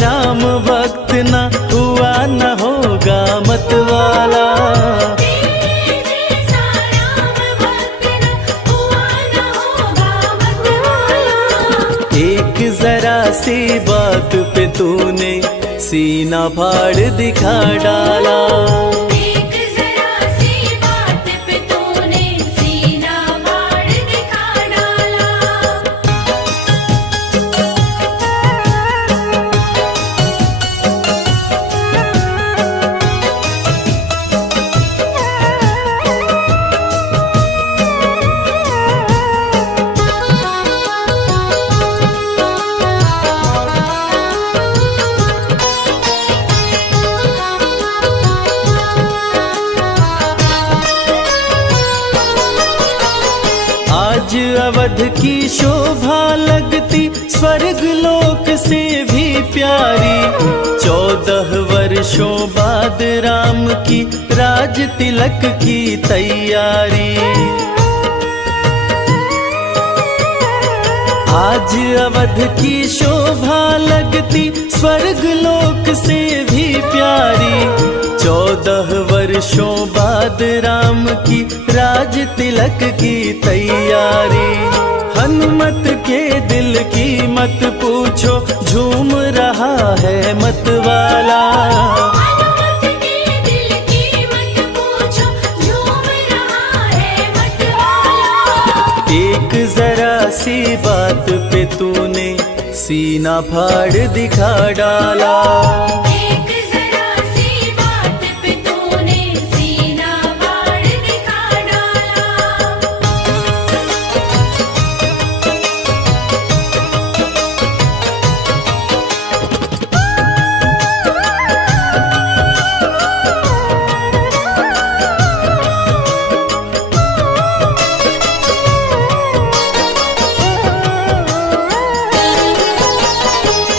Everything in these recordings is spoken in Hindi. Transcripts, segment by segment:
राम भक्त न हुआ न होगा मतवाला। एक जरा सी बात पे तूने सीना फाड़ दिखा डाला। आज अवध की शोभा लगती स्वर्ग लोक से भी प्यारी। 14 वर्षों बाद राम की राज तिलक की तैयारी। आज अवध की शोभा लगती स्वर्ग लोक से भी प्यारी। 14 वर्षों बाद राम की राज तिलक की तैयारी। हनुमत के दिल की मत पूछो झूम रहा है मतवाला। एक जरा सी बात पे तूने सीना फाड़ दिखा डाला।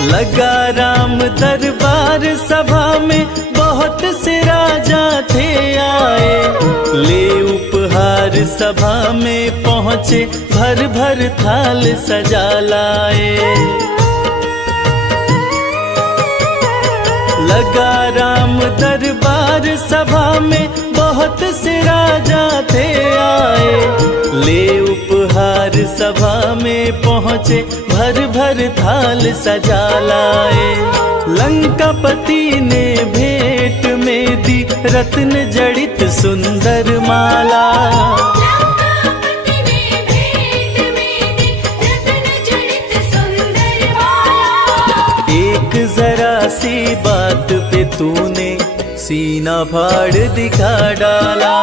लगा राम दरबार सभा में बहुत से राजा थे आए। ले उपहार सभा में पहुँचे भर भर थाल सजा लाए। लगा राम दरबार सभा में बहुत से राजा थे आए। ले उपहार सभा में पहुँचे भर भर थाल सजा लाए। लंकापति ने भेंट में दी रत्न जड़ित सुंदर माला। एक जरा सी बात पे तूने सीना फाड़ दिखा डाला।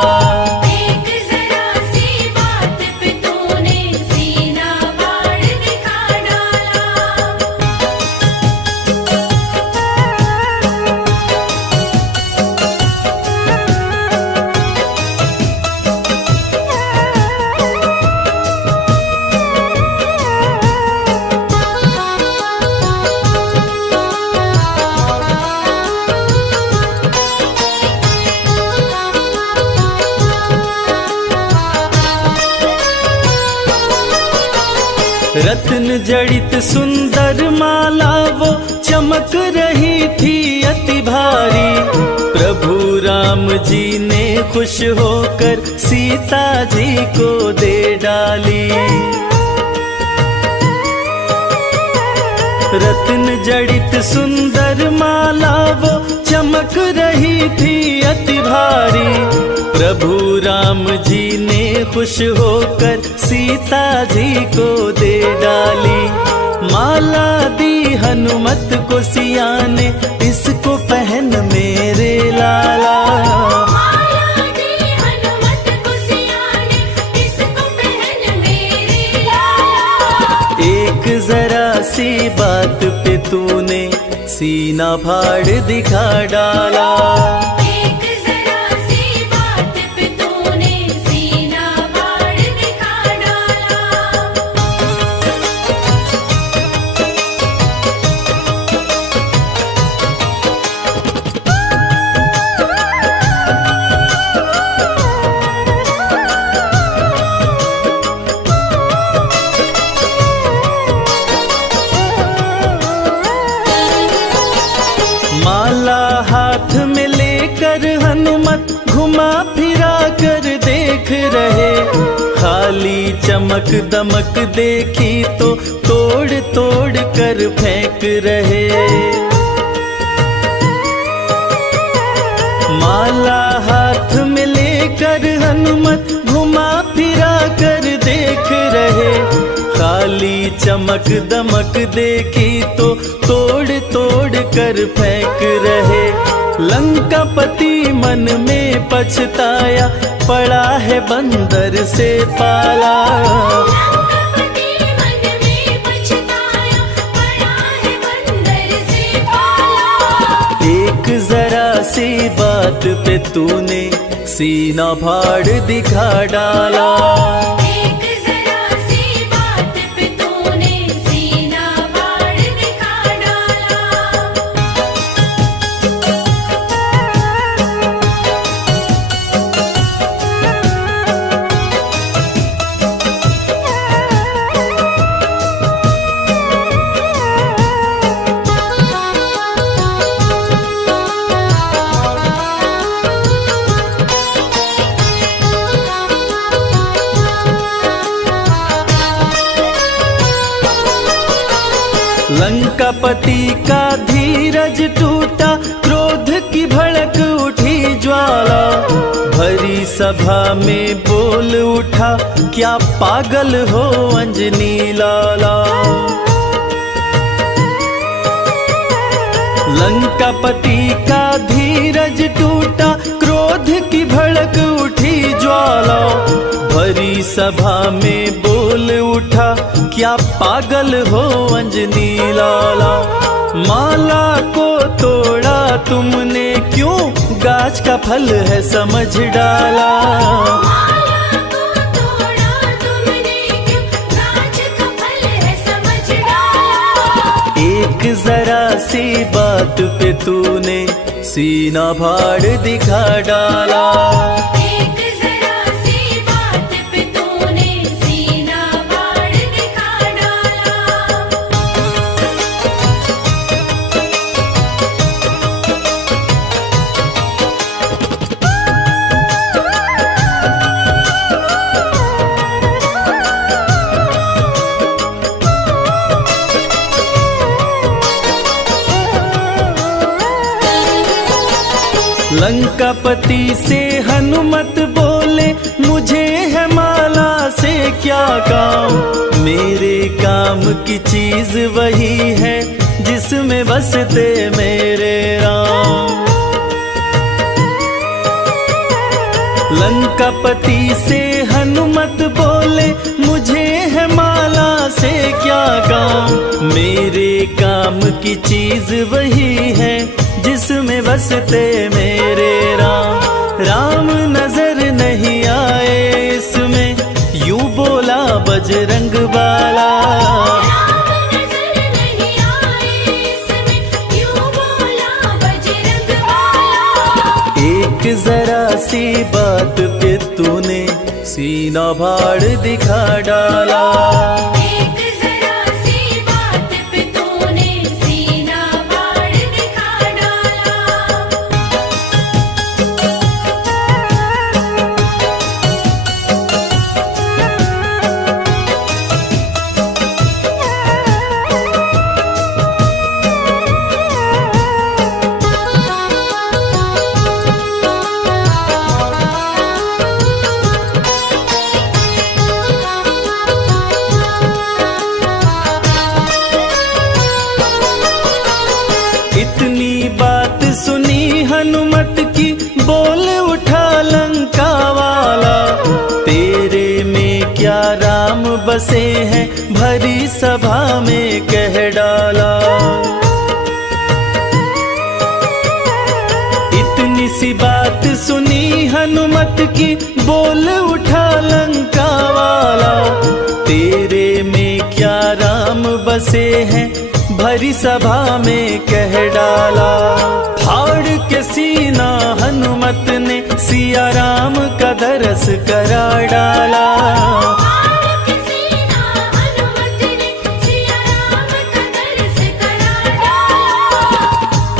रत्न जड़ित सुंदर माला वो चमक रही थी अति भारी। प्रभु राम जी ने खुश होकर सीता जी को दे डाली। रत्न जड़ित सुंदर माला वो चमक रही थी अति भारी। प्रभु राम जी ने खुश होकर सीता जी को दे डाली। माला दी हनुमत को सिया ने इसको पहन मेरे लाला। माला दी हनुमत को सिया ने इसको पहन मेरे लाला। एक जरा सी बात पे तूने सीना फाड़ दिखा डाला। एक जरा सी बात पे तूने सीना फाड़ दिखा डाला। माला हाथ में लेकर हनुमत घुमा फिरा कर देख रहे, खाली चमक दमक देखी तो तोड़ तोड़ कर फेंक रहे। माला हाथ में लेकर हनुमत घुमा फिरा कर देख रहे, खाली चमक दमक देखी तो तोड़ तोड़ कर फेंक रहे। लंकापति मन में पछताया, पड़ा है बंदर से पाला। लंकापति मन में पछताया, पड़ा है बंदर से पाला। एक जरा सी बात पे तूने सीना फाड़ दिखा डाला। एक जरा सी बात पे तूने सीना फाड़ दिखा डाला। लंकापति का धीरज टूटा, क्रोध की भड़क उठी ज्वाला। भरी सभा में बोल उठा, क्या पागल हो अंजनी लाला। लंकापति का धीरज टूटा, क्रोध की भड़क उठी ज्वाला। भरी सभा में बोल उठा, क्या पागल हो अंजनी लाला। माला को तोड़ा तुमने क्यों, गाछ का फल है समझ डाला। माला को तोड़ा तुमने क्यों, गाछ का फल है समझ डाला। एक जरा सी बात पे तूने सीना फाड़ दिखा डाला। एक जरा सी बात पे तूने सीना फाड़ दिखा डाला। लंकापति से हनुमत बोले, मुझे है माला से क्या काम। मेरे काम की चीज वही है, जिसमें बसते मेरे राम। लंकापति से हनुमत बोले, मुझे है माला से क्या काम। मेरे काम की चीज वही है, जिसमें बसते मेरे राम। राम नजर नहीं आए इसमें, यूं बोला बजरंग बाला। राम नजर नहीं आए इसमें, यूं बोला बजरंग बाला। एक जरा सी बात पे तूने सीना फाड़ दिखा डाला। एक जरा सी बात पे तूने सीना फाड़ दिखा डाला। इतनी बात सुनी हनुमत की, बोल उठा लंका वाला। तेरे में क्या राम बसे हैं, भरी सभा में कह डाला। सी बात सुनी हनुमत की, बोल उठा लंका वाला। तेरे में क्या राम बसे हैं, भरी सभा में कह डाला। फाड़ के सीना हनुमत ने सिया राम का दरस करा डाला।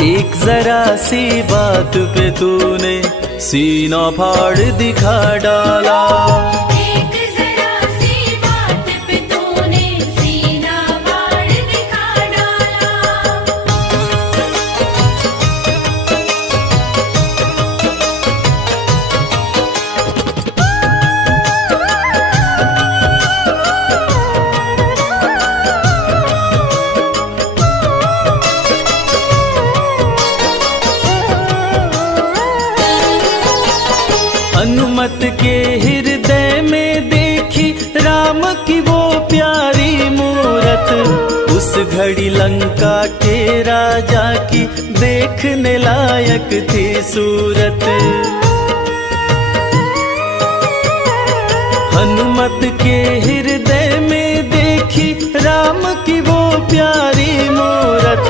एक जरा सी बात पे तूने सीना फाड़ दिखा डाला। एक जरा सी बात पे तूने सीना फाड़ दिखा डाला। हनुमत के हृदय में देखी राम की वो प्यारी मूरत। उस घड़ी लंका के राजा की देखने लायक थी सूरत। हनुमत के हृदय में देखी राम की वो प्यारी मूरत।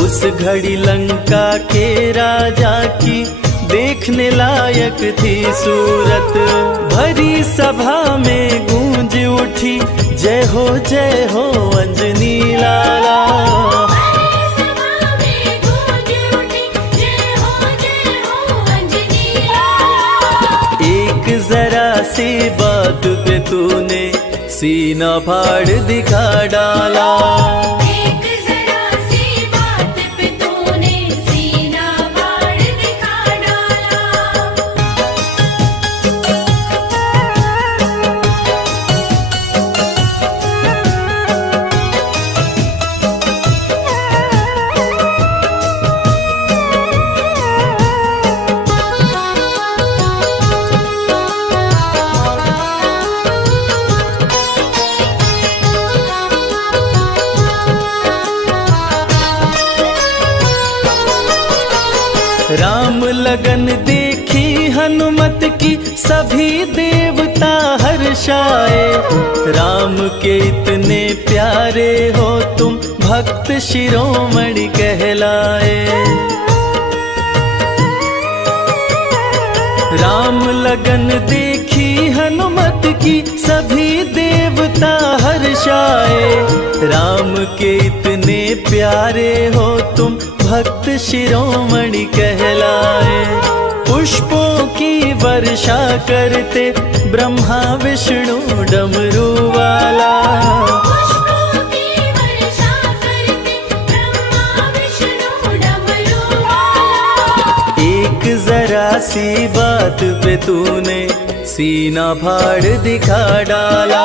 उस घड़ी लंका के राजा की देखने लायक थी सूरत। भरी सभा में गूंज उठी, जय हो अंजनी लाला। एक जरा सी बात पे तूने सीना फाड़ दिखा डाला। राम लगन देखी हनुमत की, सभी देवता हर्षाए। राम के इतने प्यारे हो तुम, भक्त शिरोमणि कहलाए। राम लगन देखी हनुमत की, सभी देवता हर्षाए। राम के इतने प्यारे हो तुम, भक्त शिरोमणि कहलाए। पुष्पों की वर्षा करते ब्रह्मा विष्णु डमरू वाला। एक जरा सी बात पे तूने सीना फाड़ दिखा डाला।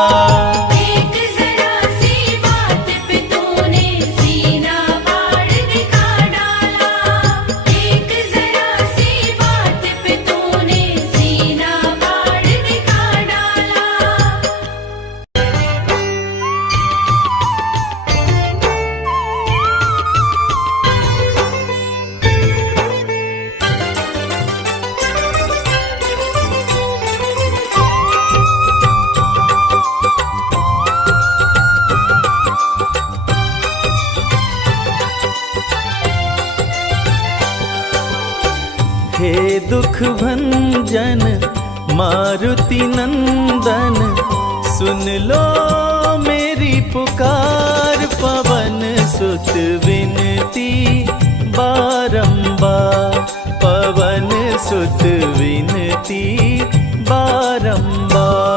हे दुख भंजन मारुति नंदन, सुन लो मेरी पुकार। पवन सुत विनती बारंबार, पवन सुत विनती बारंबार।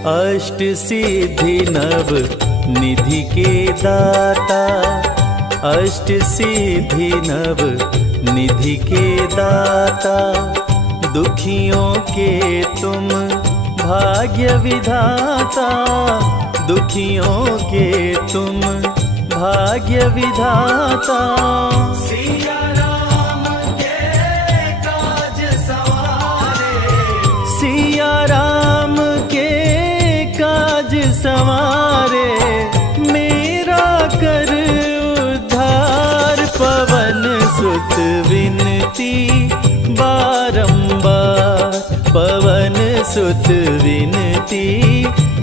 अष्ट सिद्धि नव निधि के दाता, अष्ट सिद्धि नव निधि के दाता, दुखियों के तुम भाग्य विधाता, दुखियों के तुम भाग्य विधाता। सिया राम के काज सवारे, सिया राम के काज सवारे, मेरा कर उद्धार। पवन सुत विनती बारंबार, पवन सुत विनती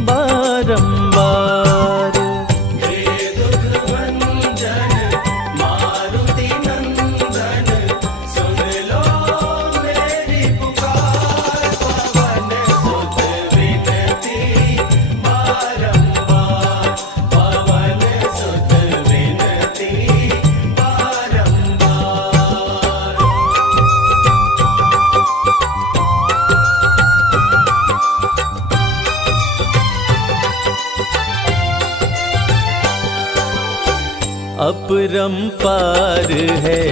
बारंबार। हे दुख भंजन मारुति नंदन, सुन लो मेरी पुकार। पवन सुत विनती बारंबार, पवन सुत विनती बारंबार। अपरंपार है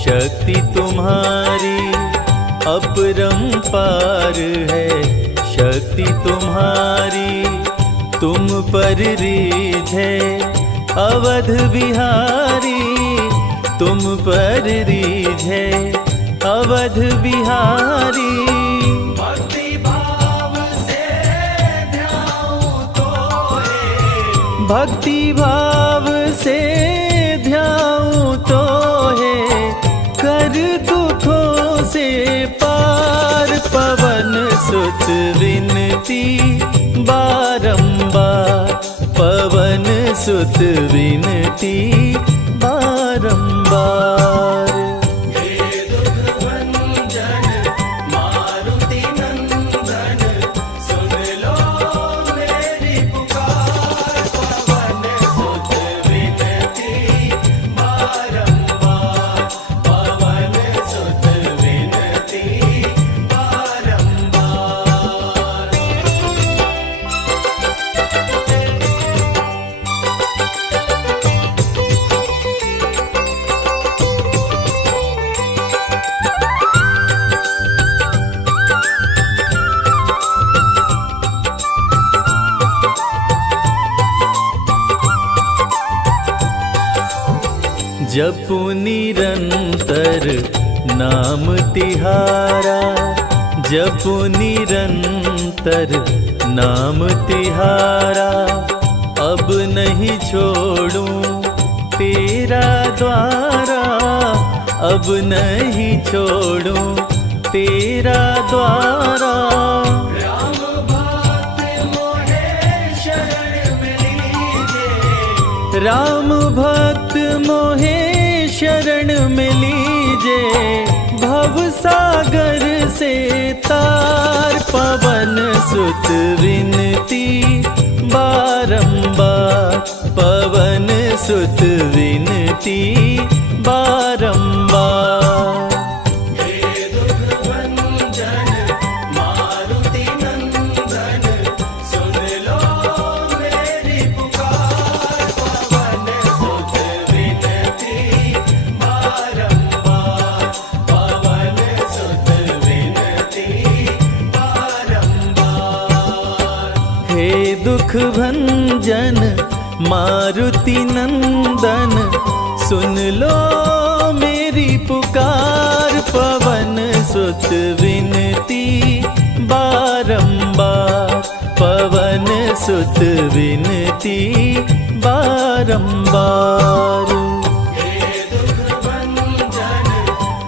शक्ति तुम्हारी, अपरंपार है शक्ति तुम्हारी, तुम पर रीझे अवध बिहारी, तुम पर रीझे अवध बिहारी। भक्ति भाव से ध्याऊं तोहे, भक्ति भाव से ध्याऊं तोहे, कर दुखों से पार। पवन सुत विनती बारंबार, पवन सुत विनती बारंबार। हे दुख भंजन मारुति नंदन, सुन लो मेरी पुकार। पवन सुत विनती बारंबार, पवन सुत विनती बारंबार। जपु निरंतर नाम तिहारा, जपु निरंतर नाम तिहारा, अब नहीं छोड़ूं तेरा द्वारा, अब नहीं छोड़ूं तेरा द्वारा। राम भक्त मोहे शरण में लीजे, राम भक्त मोहे शरण में लीजे, भव सागर से तार। पवन सुत विनती बारंबार, पवन सुत विनती बारंबार। हे दुख भंजन मारुति नंदन, सुन लो मेरी पुकार। पवन सुत विनती बारंबार, पवन सुत विनती बारंबार। हे दुख भंजन मारुति नंदन, सुन लो मेरी पुकार। पवन सुत विनती बारंबार, पवन सुत विनती बारंबार। हे दुख भंजन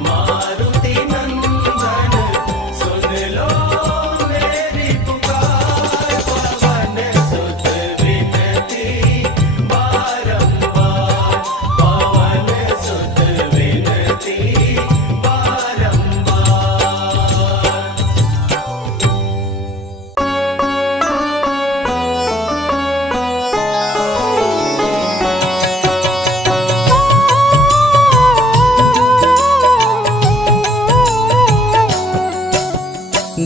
मारुति नंदन, सुन लो मेरी पुकार। पवन सुत विनती बारंबार, पवन सुत विनती बारंबार।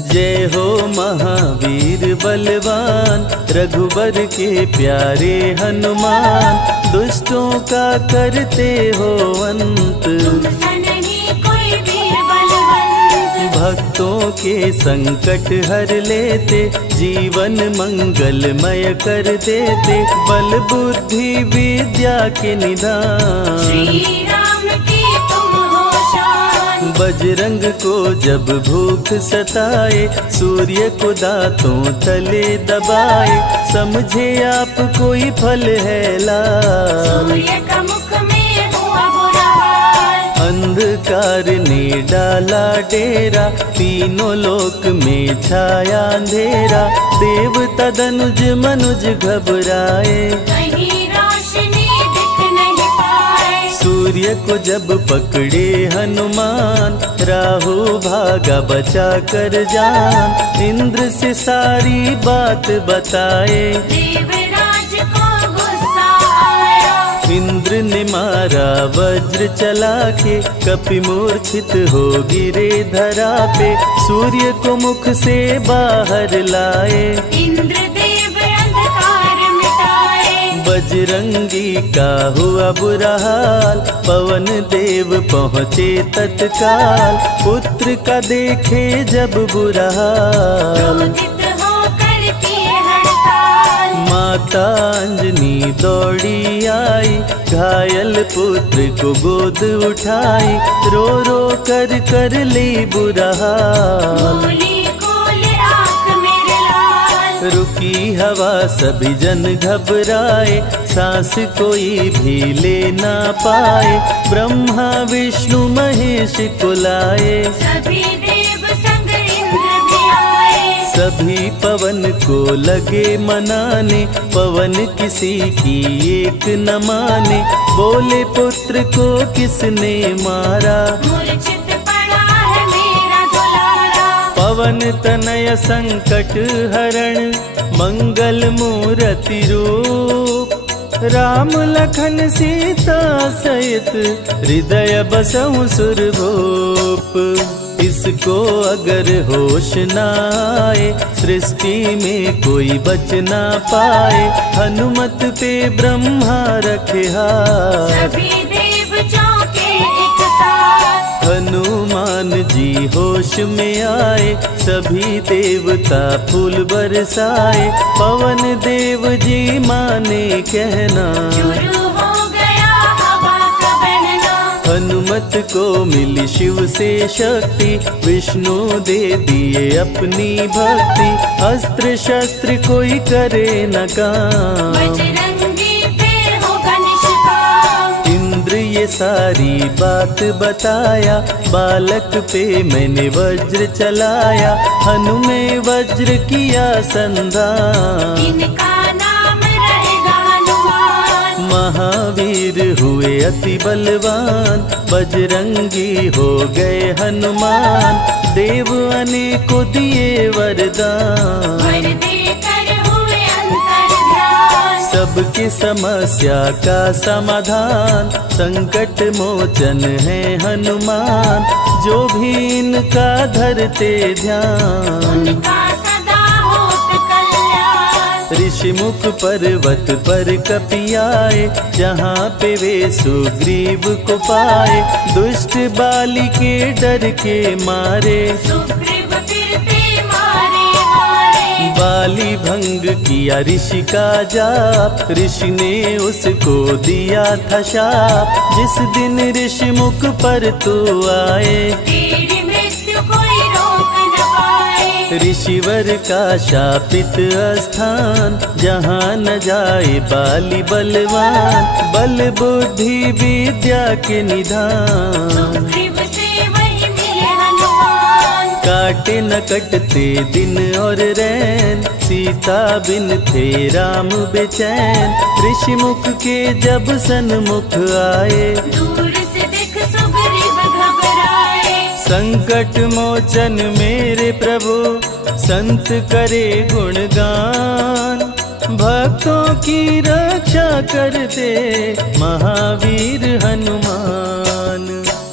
जय हो महावीर बलवान, रघुबर के प्यारे हनुमान। दुष्टों का करते हो अंत, तुमसा नहीं कोई वीर बलवंत। भक्तों के संकट हर लेते, जीवन मंगलमय कर देते। बल बुद्धि विद्या के निधान, श्री राम की तुम हो शान। बजरंग को जब भूख सताए, सूर्य को दांतों तले दबाए। समझे आप कोई फल है लाल, सूर्य का मुख में हुआ बुरा हाल। अंधकार ने डाला डेरा, तीनों लोक में छाया अंधेरा। देवता धनुज मनुज घबराए, कहीं रोशनी दिख नहीं पाए। सूर्य को जब पकड़े हनुमान, राहु भागा बचा कर जान। इंद्र से सारी बात बताए, देवराज को गुस्सा आया। इंद्र ने मारा वज्र चला के, कपि मूर्छित हो गिरे धरा पे। सूर्य को मुख से बाहर लाए, इंद्रदेव अंधकार मिटाए। बजरंगी का हुआ बुरा हाल, पवन देव पहुँचे तत्काल। पुत्र का देखे जब बुरा हाल, क्रोधित होकर किए हड़ताल। माता अंजनी दौड़ी आई, घायल पुत्र को गोद उठाई। रो रो कर ली बुरा हाल, बोली खोले आँख मेरे लाल। रुकी हवा सभी जन घबराए, सांस कोई भी ले ना पाए। ब्रह्मा विष्णु महेश को लाए, सभी देव संग इंद्र भी आए। सभी पवन को लगे मनाने। पवन किसी की एक न माने, बोले पुत्र को किसने मारा। मूर्छित पड़ा है मेरा दुलारा। पवन तनय संकट हरण, मंगल मूर्ति रूप। राम लखन सीता सहित, हृदय बसहु सुरभूप। इसको अगर होश न आए, सृष्टि में कोई बच ना पाए। हनुमत पे ब्रह्मा रखे हाथ, सभी देव चौके एक साथ। हनुमान जी होश में आए, सभी देवता फूल बरसाए। पवन देव जी माने कहना, शुरू हो गया हवा का बहना। हनुमत को मिली शिव से शक्ति, विष्णु दे दिए अपनी भक्ति। अस्त्र शस्त्र कोई करे न काम, बजरंगी पे होगा निष्काम। इंद्र ये सारी बात बताया, बालक पे मैंने वज्र चलाया। हनु में वज्र किया संधान, इनका नाम रहेगा हनुमान। महावीर हुए अति बलवान, बजरंगी हो गए हनुमान। देव अनेको दिए वरदान, वर देकर हुए अंतर्ध्यान। सबकी समस्या का समाधान, संकट मोचन है हनुमान। जो भी इनका धरते ध्यान, उनका सदा होत कल्याण। ऋषि मुख पर्वत पर कपि आए, जहाँ पे वे सुग्रीव को पाए। दुष्ट बाली के डर के मारे, सुग्रीव फिरते मारे मारे। बाली भंग किया ऋषि का जाप, ऋषि ने उसको दिया था शाप। जिस दिन ऋषि मुख पर तू आए, तेरी मृत्यु कोई रोक न पाए। ऋषिवर का शापित स्थान, जहाँ न जाए बाली बलवान। बल बुद्धि विद्या के निधान, सुग्रीव से वही मिले हनुमान। काटे न कटते दिन और रैन, सीता बिन थे राम बेचैन। ऋषि मुख के जब सन्मुख आए, दूर से दिख सुग्रीव घबराए। संकट मोचन मेरे प्रभु, संत करे गुणगान। भक्तों की रक्षा करते महावीर हनुमान।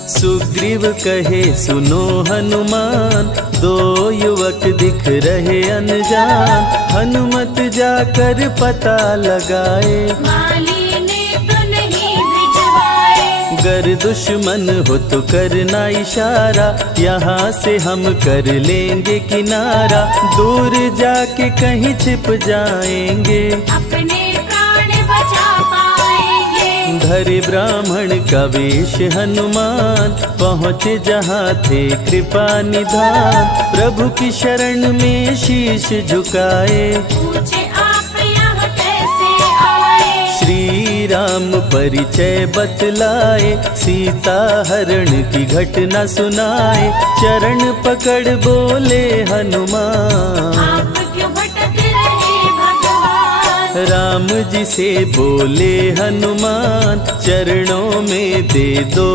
सुग्रीव सुग्रीव कहे सुनो हनुमान, दो युवक दिख रहे अनजान। हनुमत जाकर पता लगाए, माली ने तो नहीं भिजवाए। गर दुश्मन हो तो करना इशारा, यहाँ से हम कर लेंगे किनारा। दूर जाके कहीं छिप जाएंगे, अपने प्राण बचा पाएंगे। धरे ब्राह्मण का वेश हनुमान, पहुँचे जहाँ थे कृपा निधान। प्रभु की शरण में शीश झुकाए, पूछे आप यहाँ कैसे आए। श्री राम परिचय बतलाए, सीता हरण की घटना सुनाए। चरण पकड़ बोले हनुमान, आप क्यों भटक रहे भगवान। राम जी से बोले हनुमान, चरणों में दे दो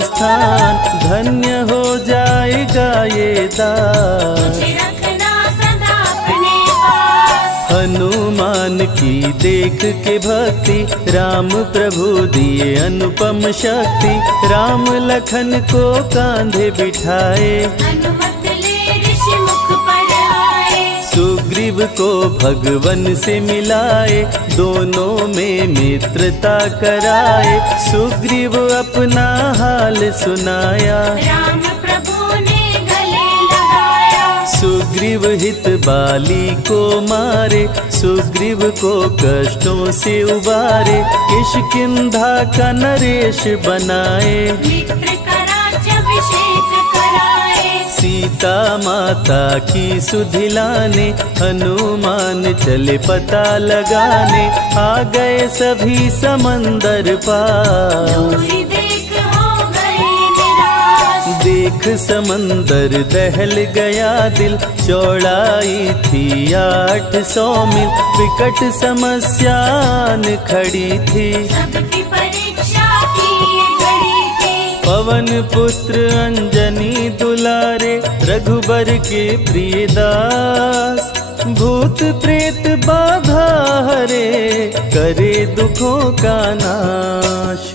स्थान। धन्य हो जाएगा ये दास, मुझे रखना सदा अपने पास। हनुमान की देख के भक्ति, राम प्रभु दिए अनुपम शक्ति। राम लखन को कांधे बिठाए, अनुमत ले ऋषि मुख पर आए। सुग्रीव को भगवन से मिलाए, दोनों में मित्रता कराए। सुग्रीव अपना हाल सुनाया, राम प्रभु ने गले लगाया। सुग्रीव हित बाली को मारे, सुग्रीव को कष्टों से उबारे। किष्किंधा का नरेश बनाए, मित्र का राज्याभिषेक कराए। सीता माता की सुधि लाने। हनुमान चले पता लगाने, आ गए सभी समंदर पार। दूरी देख हो गए निराश। देख समंदर दहल गया दिल, चौड़ाई थी 800 मील। विकट समस्या आन खड़ी थी, सबकी परीक्षा की ये घड़ी थी। पवन पुत्र अंजनी दुलारे, रघुबर के प्रिय दास। भूत प्रेत बाधा हरे, करे दुखों का नाश।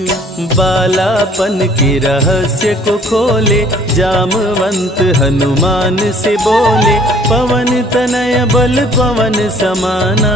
बालापन के रहस्य को खोले, जामवंत हनुमान से बोले। पवन तनय बल पवन समाना,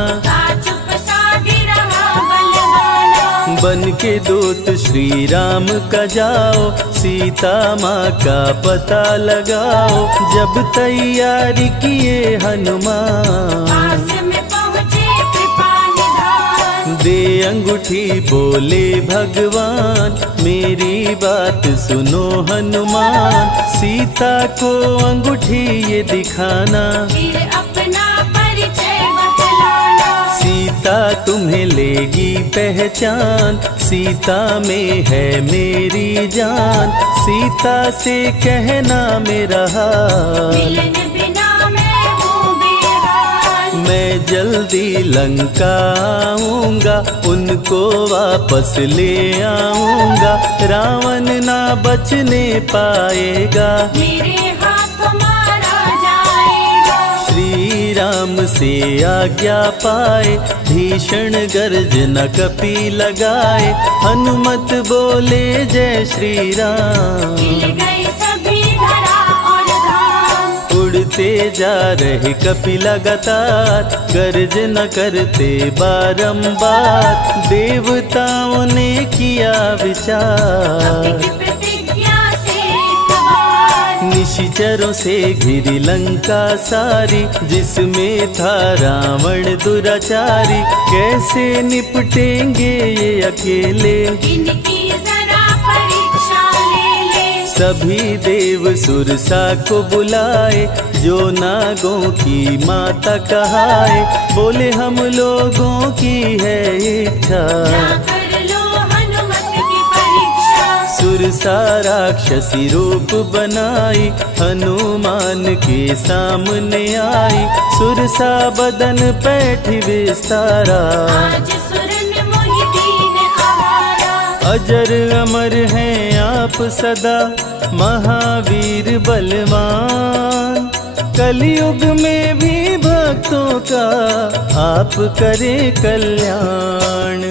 चुप साधी रहा बलवाना। बन के दूत श्री राम का जाओ, सीता माँ का पता लगाओ। जब तैयारी किए हनुमान, पास में पहुँचे कृपा निधान। दे अंगूठी बोले भगवान, मेरी बात सुनो हनुमान। सीता को अंगूठी ये दिखाना, फिर अपना परिचय बतलाना। सीता तुम्हें लेगी पहचान। सीता में है मेरी जान, सीता से कहना मेरा हाल। मिलन बिना मैं हूँ बेहाल। मैं जल्दी लंका आऊंगा, उनको वापस ले आऊंगा। रावण ना बचने पाएगा, मेरे हाथों मारा जाएगा। श्री राम से आज्ञा पाए, भीषण गर्जना कपी लगाए। हनुमत बोले जय श्री राम, मिल गए सभी धरा और धाम। उड़ते जा रहे कपि लगातार, गर्जना करते बारंबार। देवताओं ने किया विचार, की प्रतिज्ञा से एक बार। निशिचरों से घिरी लंका सारी, जिसमें था रावण दुराचारी। कैसे निपटेंगे ये अकेले, इनकी जरा परीक्षा ले ले। सभी देव सुरसा को बुलाए, जो नागों की माता कहाए। बोले हम लोगों की है इच्छा, कर लो हनुमत की परीक्षा। सुरसा राक्षसी रूप बनाई, हनुमान के सामने आई। सुरसा बदन पैठी विस्तारा, आज सुरन मोहि दीन आवारा। अजर अमर हैं आप सदा, महावीर बलवान। कलयुग में भी भक्तों का आप करे कल्याण।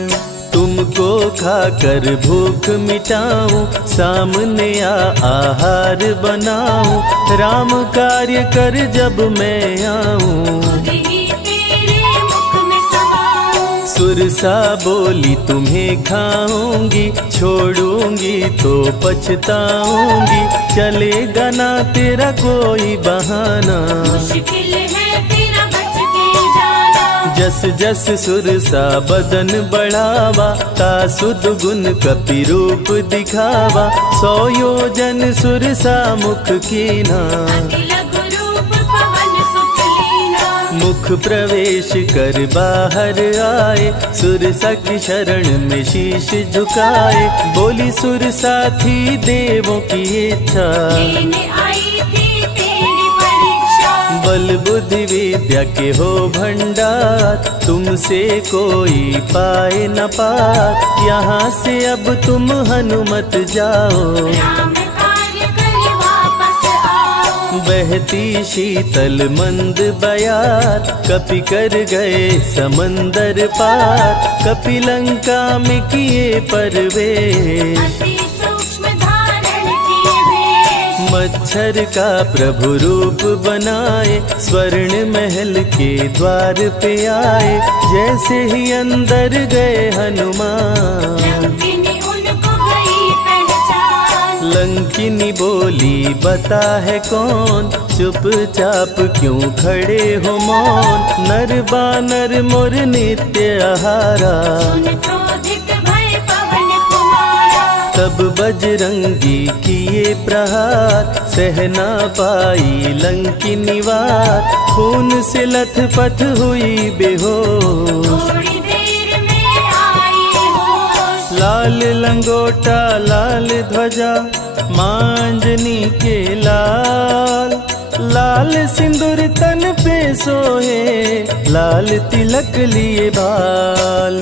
तुम तुमको खाकर भूख मिटाऊं, सामने आहार बनाऊं, राम कार्य कर जब मैं आऊं। खुद ही तेरे मुख में समाऊं। सुरसा बोली तुम्हें खाऊंगी, छोड़ूंगी तो पछताऊंगी, चलेगा ना तेरा कोई बहाना। मुश्किल है तेरा बच के जाना। जस जस सुरसा बदन बढ़ावा, तासुद गुण कपि रूप दिखावा, 100 योजन सुरसा मुख कीना। अति लघु रूप पवन सुत लीना। मुख प्रवेश कर बाहर आए, सुरसा की शरण में शीश झुकाए, बोली सुरसा थी देवों की इच्छा, लेने आई थी तेरी परीक्षा। बल बुद्धि विद्या के हो भंडार, तुमसे कोई पाए न पार, यहाँ से अब तुम हनुमत जाओ। राम कार्य कर वापस आओ। बहती शीतल मंद बयार, कपि कर गए समंदर पार, कपि लंका में किए परवेश, अति सूक्ष्म धारण किए वेश। मच्छर का प्रभु रूप बनाए, स्वर्ण महल के द्वार पे आए, जैसे ही अंदर गए हनुमान। लंकिनी उनको गई पहचान। लंकिनी बोली बता है कौन, चुपचाप क्यों खड़े हो मौन, नर बानर मोर नित्य आहारा। सुन क्रोधित भय पवन कुमारा। तब बजरंगी किए प्रहार, सहना पाई लंकिनी वार, खून से लथपथ हुई बेहोश। थोड़ी देर में आई होश। लाल लंगोटा लाल ध्वजा, मांजनी के लाल, लाल सिंदूर तन पे सोहे, लाल तिलक लिए बाल।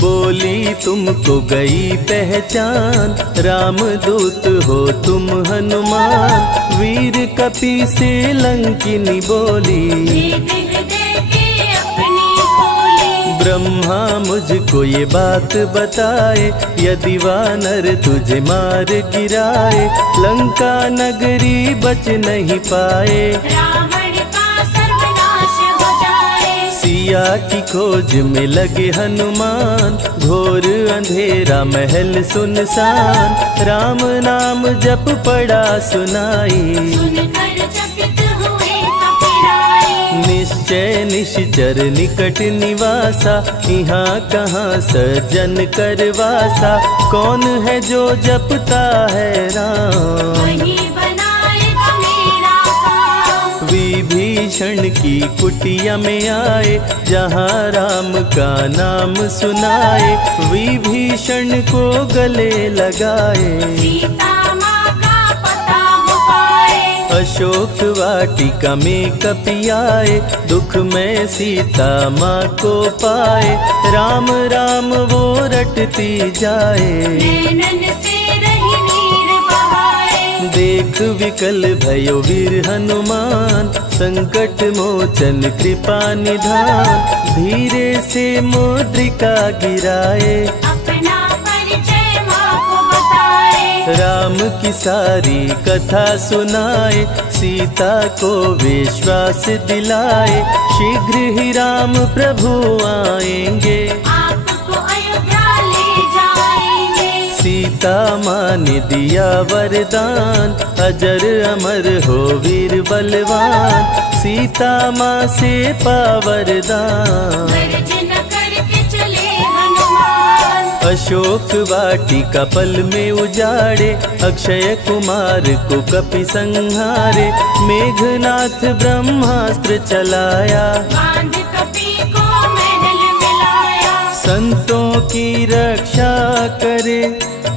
बोली तुमको गई पहचान, रामदूत हो तुम हनुमान, वीर कपि से लंकिनी बोली, भेद हृदय के अपनी खोली। ब्रह्मा मुझको ये बात बताए, यदि वानर तुझे मार गिराए, लंका नगरी बच नहीं पाए, रावण का सर्वनाश हो जाए। सिया की खोज में लगे हनुमान, घोर अंधेरा महल सुनसान, राम नाम जप पड़ा सुनाई, सुनकर चकित हुए कपिराए। निश्चय निश्चर निकट निवासा, यहाँ कहाँ सज्जन करवासा, कौन है जो जपता है राम, वही बनाएगा मेरा काम। विभीषण की कुटिया में आए, जहाँ राम का नाम सुनाए, विभीषण को गले लगाए, सीता माँ का पता हो पाए। अशोक वाटिका में कपि आए, दुख में सीता माँ को पाए, राम राम वो रटती जाए, नैनन से रही नीर बहाए। देख विकल भयो वीर हनुमान, संकट मोचन कृपा निधान, धीरे से मुद्रिका गिराए, अपना परिचय माँ को बताए। राम की सारी कथा सुनाए, सीता को विश्वास दिलाए, शीघ्र ही राम प्रभु आएंगे, आपको अयोध्या ले जाएंगे। सीता माँ ने दिया वरदान, अजर अमर हो वीर बलवान, सीता माँ से पा वरदान। गर्जन करके चले हनुमान। अशोक वाटिका पल में उजाड़े, अक्षय कुमार को कपि संहारे, मेघनाथ ब्रह्मास्त्र चलाया, बांध कपि को महल मिलाया। संतों की रक्षा करे,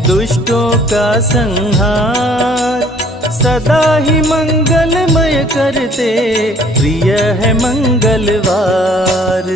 दुष्टों का संहार, सदा ही मंगलमय करते, प्रिय है मंगलवार।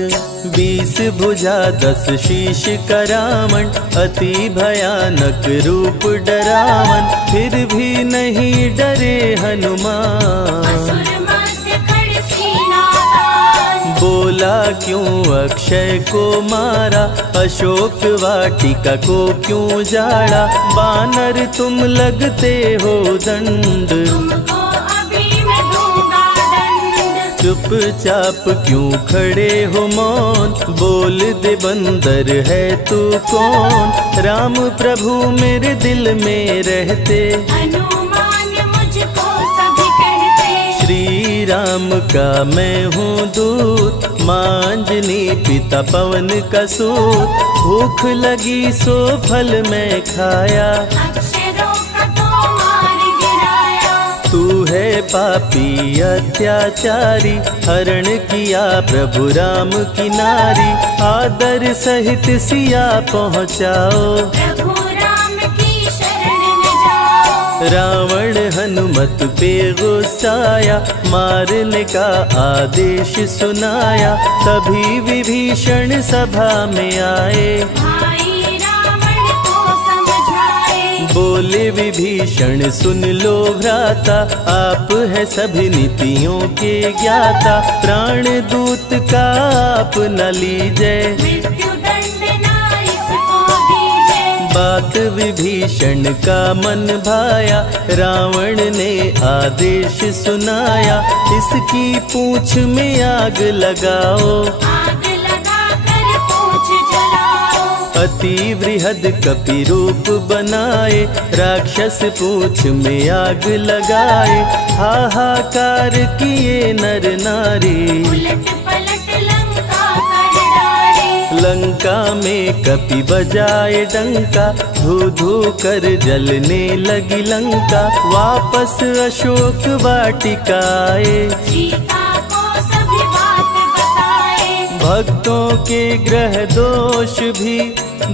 20 भुजा 10 शीश करावन, अति भयानक रूप डरावन, फिर भी नहीं डरे हनुमान। असुर मध्य खड़ सीना तान। बोला क्यों अक्षय को मारा, अशोक वाटिका को क्यों जाड़ा, बानर तुम लगते हो दंड, तुमको अभी मैं दूंगा दंड। चुपचाप क्यों खड़े हो मौन, बोल दे बंदर है तू कौन, राम प्रभु मेरे दिल में रहते, हनुमान मुझको सभी कहते। श्री राम का मैं हूँ दूत, मांजनी पिता पवन का सूत, भूख लगी सो फल मैं खाया, अक्षरों का तो मार गिराया। तू है पापी अत्याचारी, हरण किया प्रभु राम की नारी, आदर सहित सिया पहुँचाओ, प्रभु राम की शरण में जाओ। रावण हनुमत पे गुस्साया, मारने का आदेश सुनाया, तभी विभीषण सभा में आए, भाई रावण को समझाए। बोले विभीषण सुन लो भ्राता, आप है सभी नीतियों के ज्ञाता, प्राण दूत का आप न लीजिए, मृत्यु दंड ना इसको दीजिए। बात विभीषण का मन भाया, रावण ने आदेश सुनाया, इसकी पूंछ में आग लगाओ, आग लगा कर पूछ जलाओ। अति वृहद कपि रूप बनाए, राक्षस पूंछ में आग लगाए, हाहाकार किए नर नारी, उलट पलट लंका कर डाले। लंका में कपि बजाए डंका, धू धू कर जलने लगी लंका, वापस अशोक वाटिका आए, सीता को सभी बात बताए। भक्तों के ग्रह दोष भी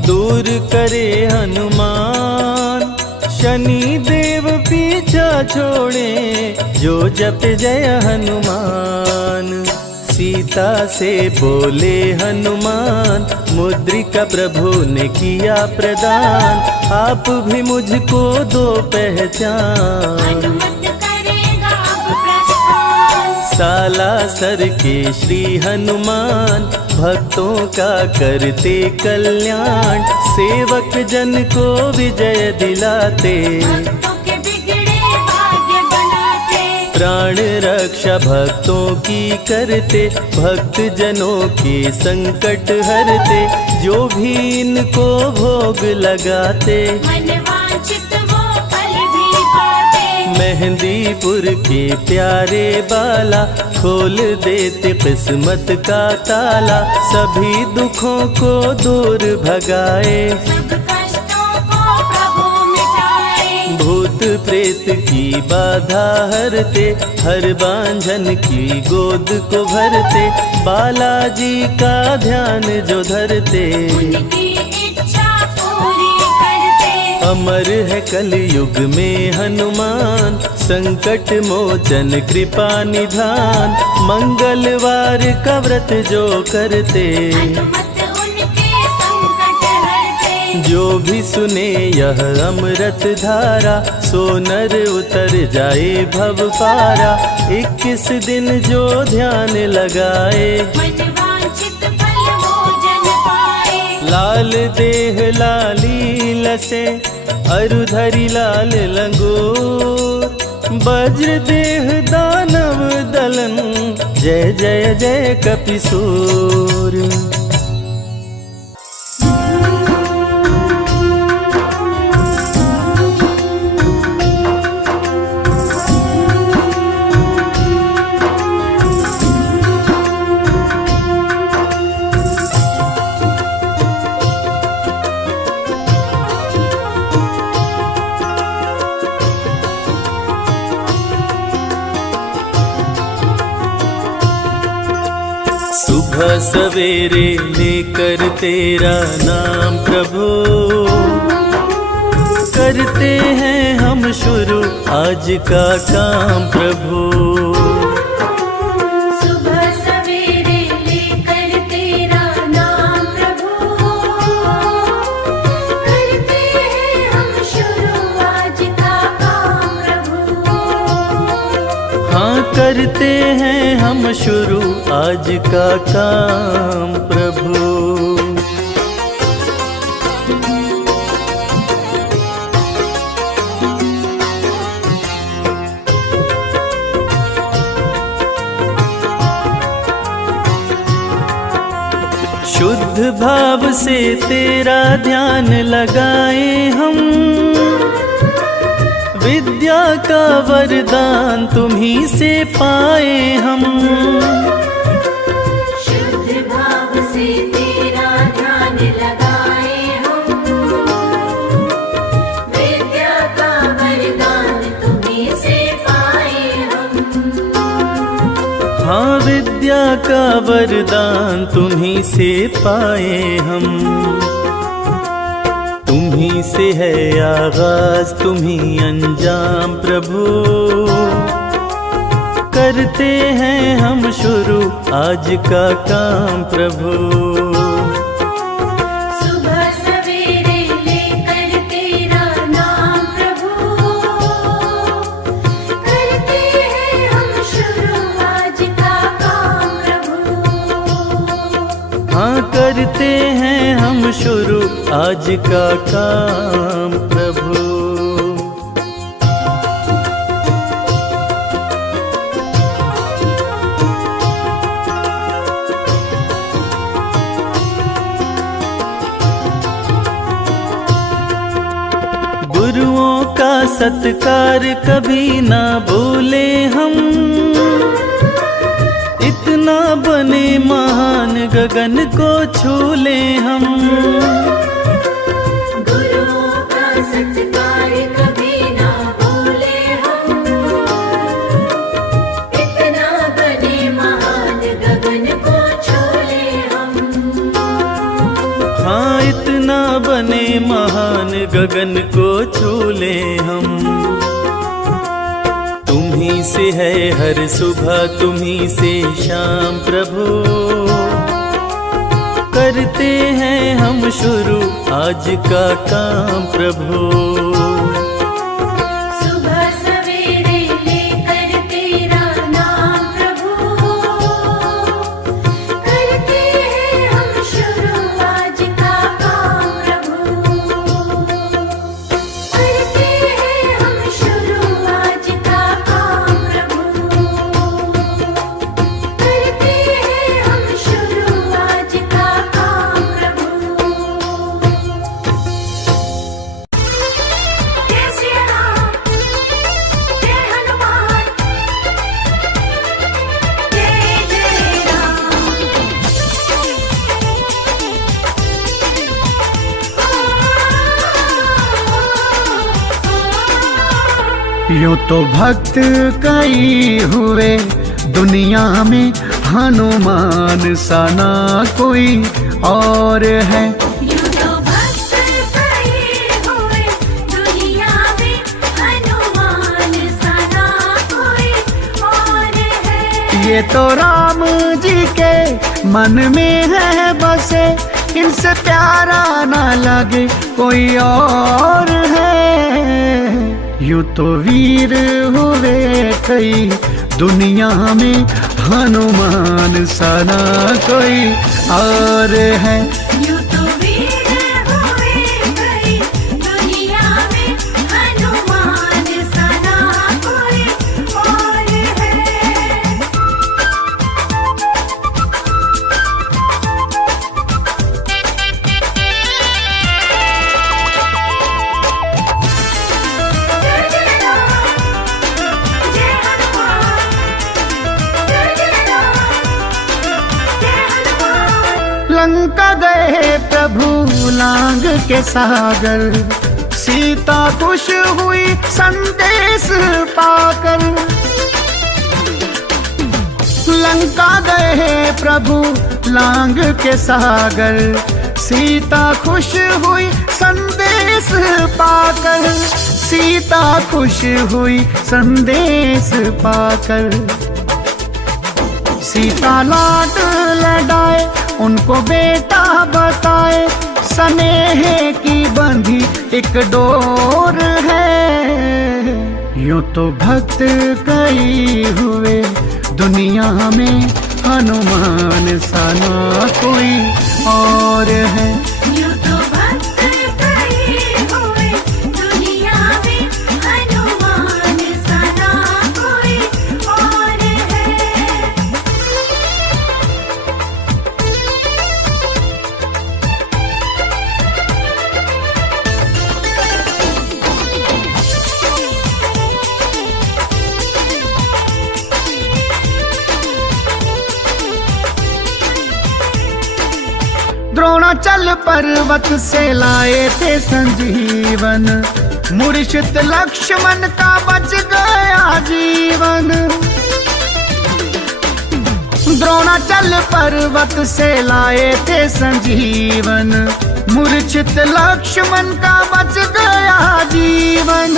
दूर करे हनुमान, शनि देव पीछा छोड़े जो जप जय हनुमान। सीता से बोले हनुमान, मुद्रिका प्रभु ने किया प्रदान, आप भी मुझको दो पहचान, अनुमत करेगा अब प्रस्थान। सालासर के श्री हनुमान, भक्तों का करते कल्याण, सेवक जन को विजय दिलाते, भक्तों के बिगड़े भाग्य बनाते। प्राण रक्षा भक्तों की करते, भक्त जनों के संकट हरते, जो भी इनको भोग लगाते, मनवांछित वो फल भी पाते। मेहंदीपुर के प्यारे बाला, खोल देते किस्मत का ताला, सभी दुखों को दूर भगाए, सब कष्टों को प्रभु मिटाए। भूत प्रेत की बाधा हरते, हर बांझन की गोद को भरते, बालाजी का ध्यान जो धरते, उनकी इच्छा पूरी करते। अमर है कलयुग में हनुमान, संकट मोचन कृपा निधान, मंगलवार का व्रत जो करते, हनुमत उनके संकट हरते। जो भी सुने यह अमृत धारा, सो नर उतर जाए भव पारा, 21 दिन जो ध्यान लगाए, मनवांछित फल वो जन पाए। लाल देह लाली लसे, अरुधरी लाल लंगोर, वज्र देह दानव दलन, जय जय जय कपिसूर। सुबह सवेरे लेकर तेरा नाम प्रभु, करते हैं हम शुरू आज का काम प्रभु। सुबह सवेरे लेकर तेरा नाम प्रभु, करते हैं हम शुरू आज का काम प्रभु। हाँ करते हैं हम शुरू आज का काम प्रभु। शुद्ध भाव से तेरा ध्यान लगाए हम, विद्या का वरदान तुम्ही से पाए हम। शुद्ध भाव से तेरा ध्यान लगाए हम, विद्या का वरदान तुम्ही से पाए हम। हाँ विद्या का वरदान तुम्ही से पाए हम। तुम्ही से है आगाज तुम्ही अंजाम प्रभु, करते हैं हम शुरू आज का काम प्रभु। सुबह सवेरे लेकर तेरा नाम प्रभु, करते हैं हम शुरू आज का काम प्रभु। हाँ करते हैं हम शुरू आज का काम प्रभु। गुरुओं का सत्कार कभी ना भूले हम, इतना बने महान गगन को छू ले हम। गुरुओं का सत्कार कभी ना भूले हम, इतना बने महान गगन को छू ले हम। हाँ इतना बने महान गगन को छू ले हम। तुम्ही से है हर सुबह तुम्ही से शाम प्रभु, करते हैं हम शुरू आज का काम प्रभु। सुबह सवेरे लेकर तेरा नाम प्रभु, करते हैं हम शुरू आज का काम प्रभु। करते हैं हम शुरू आज का काम प्रभु, करते हैं हम शुरू आज का काम प्रभु। जय श्री राम, जय हनुमान, जय जय राम। यूं तो भक्त कई हुए दुनिया में, हनुमान सा ना कोई और है। यूं तो भक्त कई हुए दुनिया में, हनुमान सा ना कोई और है। ये तो राम जी के मन में है बसे, इनसे प्यारा ना लगे कोई और है। यूं तो वीर हुए कई दुनिया में, हनुमान सा ना कोई और है। यूं तो वीर हुए कई दुनिया में, हनुमान सा ना कोई और है। जय जय राम, जय हनुमान, जय जय राम, जय हनुमान। लंका गए प्रभु लांग के सागर, सीता खुश हुई संदेश पाकर। लंका गए प्रभु लांग के सागर, सीता खुश हुई संदेश पाकर। सीता खुश हुई संदेश पाकर। सीता लाड लडाए उनको बेटा बताए, स्नेह की बंधी एक डोर है। यूं तो भक्त कई हुए दुनिया में, हनुमान सा ना कोई और है। यूं तो भक्त कई हुए दुनिया में, हनुमान सा ना कोई और है। द्रोणाचल पर्वत से लाए थे संजीवन, मूर्छित लक्ष्मण का बच गया जीवन। द्रोणाचल पर्वत से लाए थे संजीवन, मूर्छित लक्ष्मण का बच गया जीवन।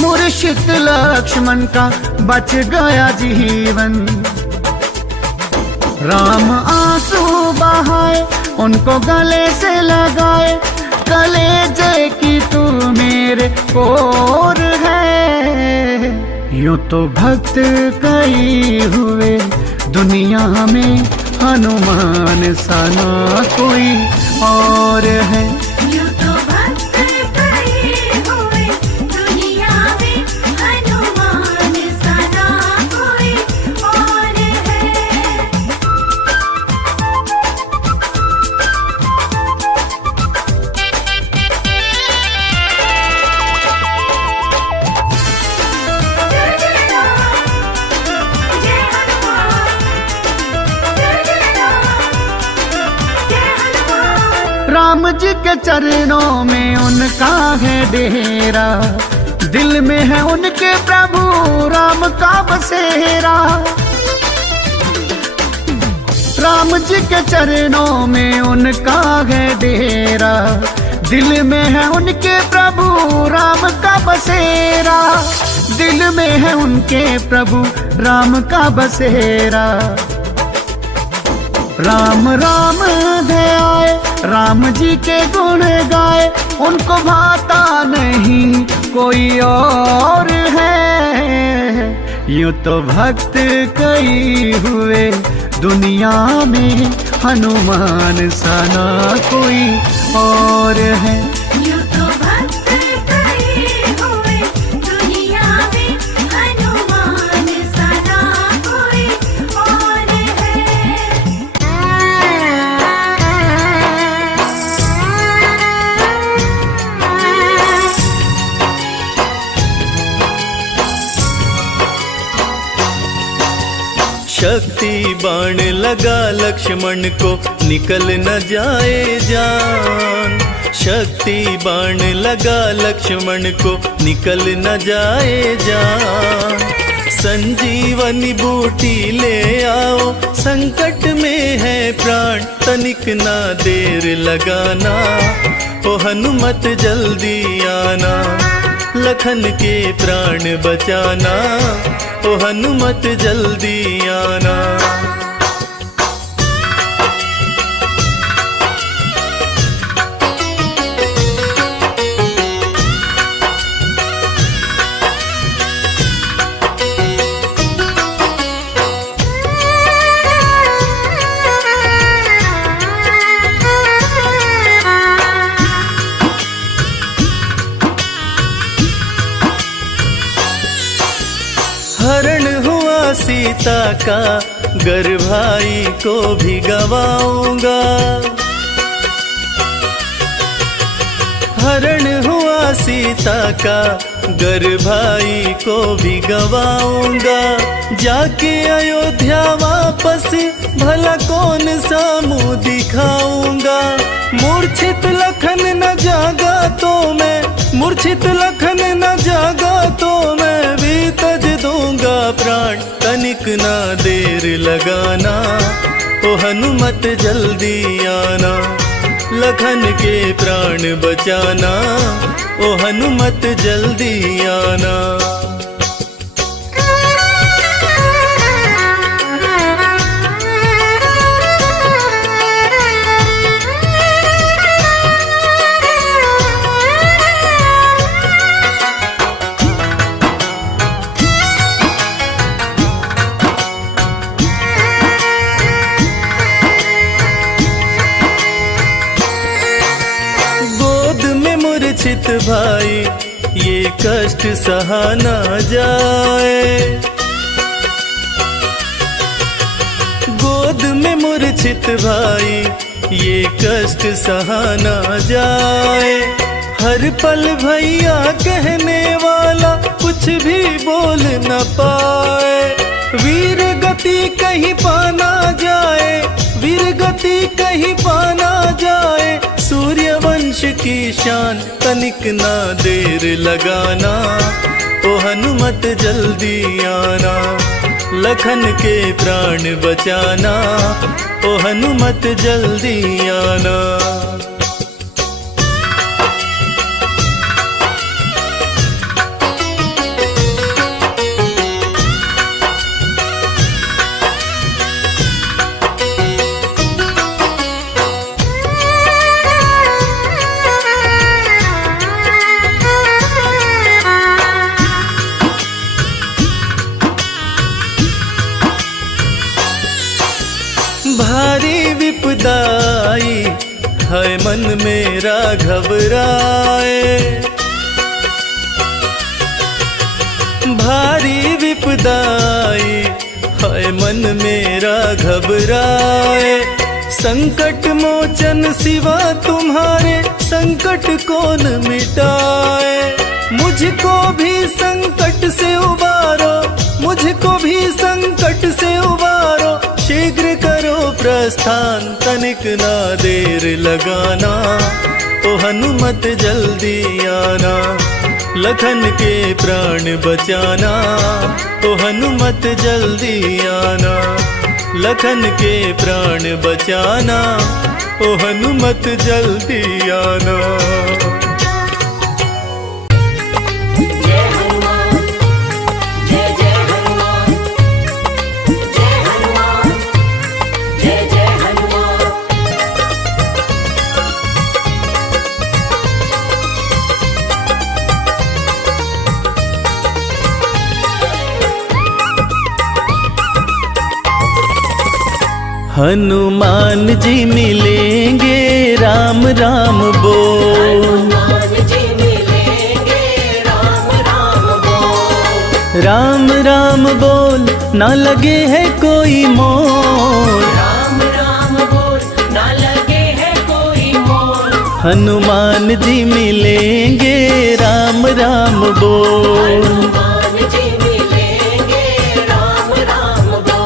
मूर्छित लक्ष्मण का बच गया जीवन। राम आंसू बहाए उनको गले से लगाए, कलेजे की तू मेरे कोर है। यूं तो भक्त कई हुए दुनिया में, हनुमान सा ना कोई और है। यूं तो भक्त कई हुए दुनिया में, हनुमान सा ना कोई और है। जय जय राम, जय हनुमान, जय जय राम, जय हनुमान। राम जी के चरणों में उनका है डेरा, दिल में है उनके प्रभु राम का बसेरा। राम जी के चरणों में उनका है डेरा, दिल में है उनके प्रभु राम का बसेरा। दिल में है उनके प्रभु राम का बसेरा। राम राम ध्याए, राम जी के गुण गाए, उनको भाता नहीं कोई और है। यूं तो भक्त कई हुए दुनिया में, हनुमान सा ना कोई और है। यूं तो भक्त कई हुए दुनिया में, हनुमान सा ना कोई और है। शक्ति बाण लगा लक्ष्मण को, निकल न जाए जान। शक्ति बाण लगा लक्ष्मण को, निकल न जाए जान। संजीवनी बूटी ले आओ, संकट में है प्राण, तनिक ना देर लगाना। ओ हनुमत जल्दी आना, लखन के प्राण बचाना। ओ हनुमत जल्दी आना। हरण हुआ सीता का, गर भाई को भी गवाऊंगा। हरण हुआ सीता का, गर भाई को भी गवाऊंगा। जाके अयोध्या वापस भला कौन सा मुंह दिखाऊंगा। मूर्छित लखन न जागा तो मैं, मूर्छित लखन न जागा तो मैं भी तज दूंगा प्राण, तनिक ना देर लगाना। ओ हनुमत जल्दी आना, लखन के प्राण बचाना। ओ हनुमत जल्दी आना। मूर्छित भाई, ये कष्ट सहा ना जाए। गोद में मूर्छित भाई, ये कष्ट सहा ना जाए। हर पल भैया कहने वाला कुछ भी बोल न पाए। वीर गति कहीं पाना जाए, वीर गति कहीं पाना जाए। सूर्यवंश की शान तनिक ना देर लगाना, ओ हनुमत जल्दी आना। लखन के प्राण बचाना, ओ हनुमत जल्दी आना। भारी विपदाई है मन मेरा घबराए। भारी विपदाई है मन मेरा घबराए। संकट मोचन सिवा तुम्हारे संकट कौन मिटाए। मुझको भी संकट से उबारो, मुझको भी संकट से उबारो। शीघ्र करो प्रस्थान, तनिक ना देर लगाना, ओ हनुमत जल्दी आना। लखन के प्राण बचाना, ओ हनुमत जल्दी आना। लखन के प्राण बचाना, ओ हनुमत जल्दी आना। हनुमान जी मिलेंगे राम राम बोल। हनुमान जी मिलेंगे राम राम बोल। राम राम बोल ना लगे है कोई मोल। राम राम बोल ना लगे है कोई मोल। हनुमान जी मिलेंगे राम राम बोल। हनुमान जी मिलेंगे राम राम बोल।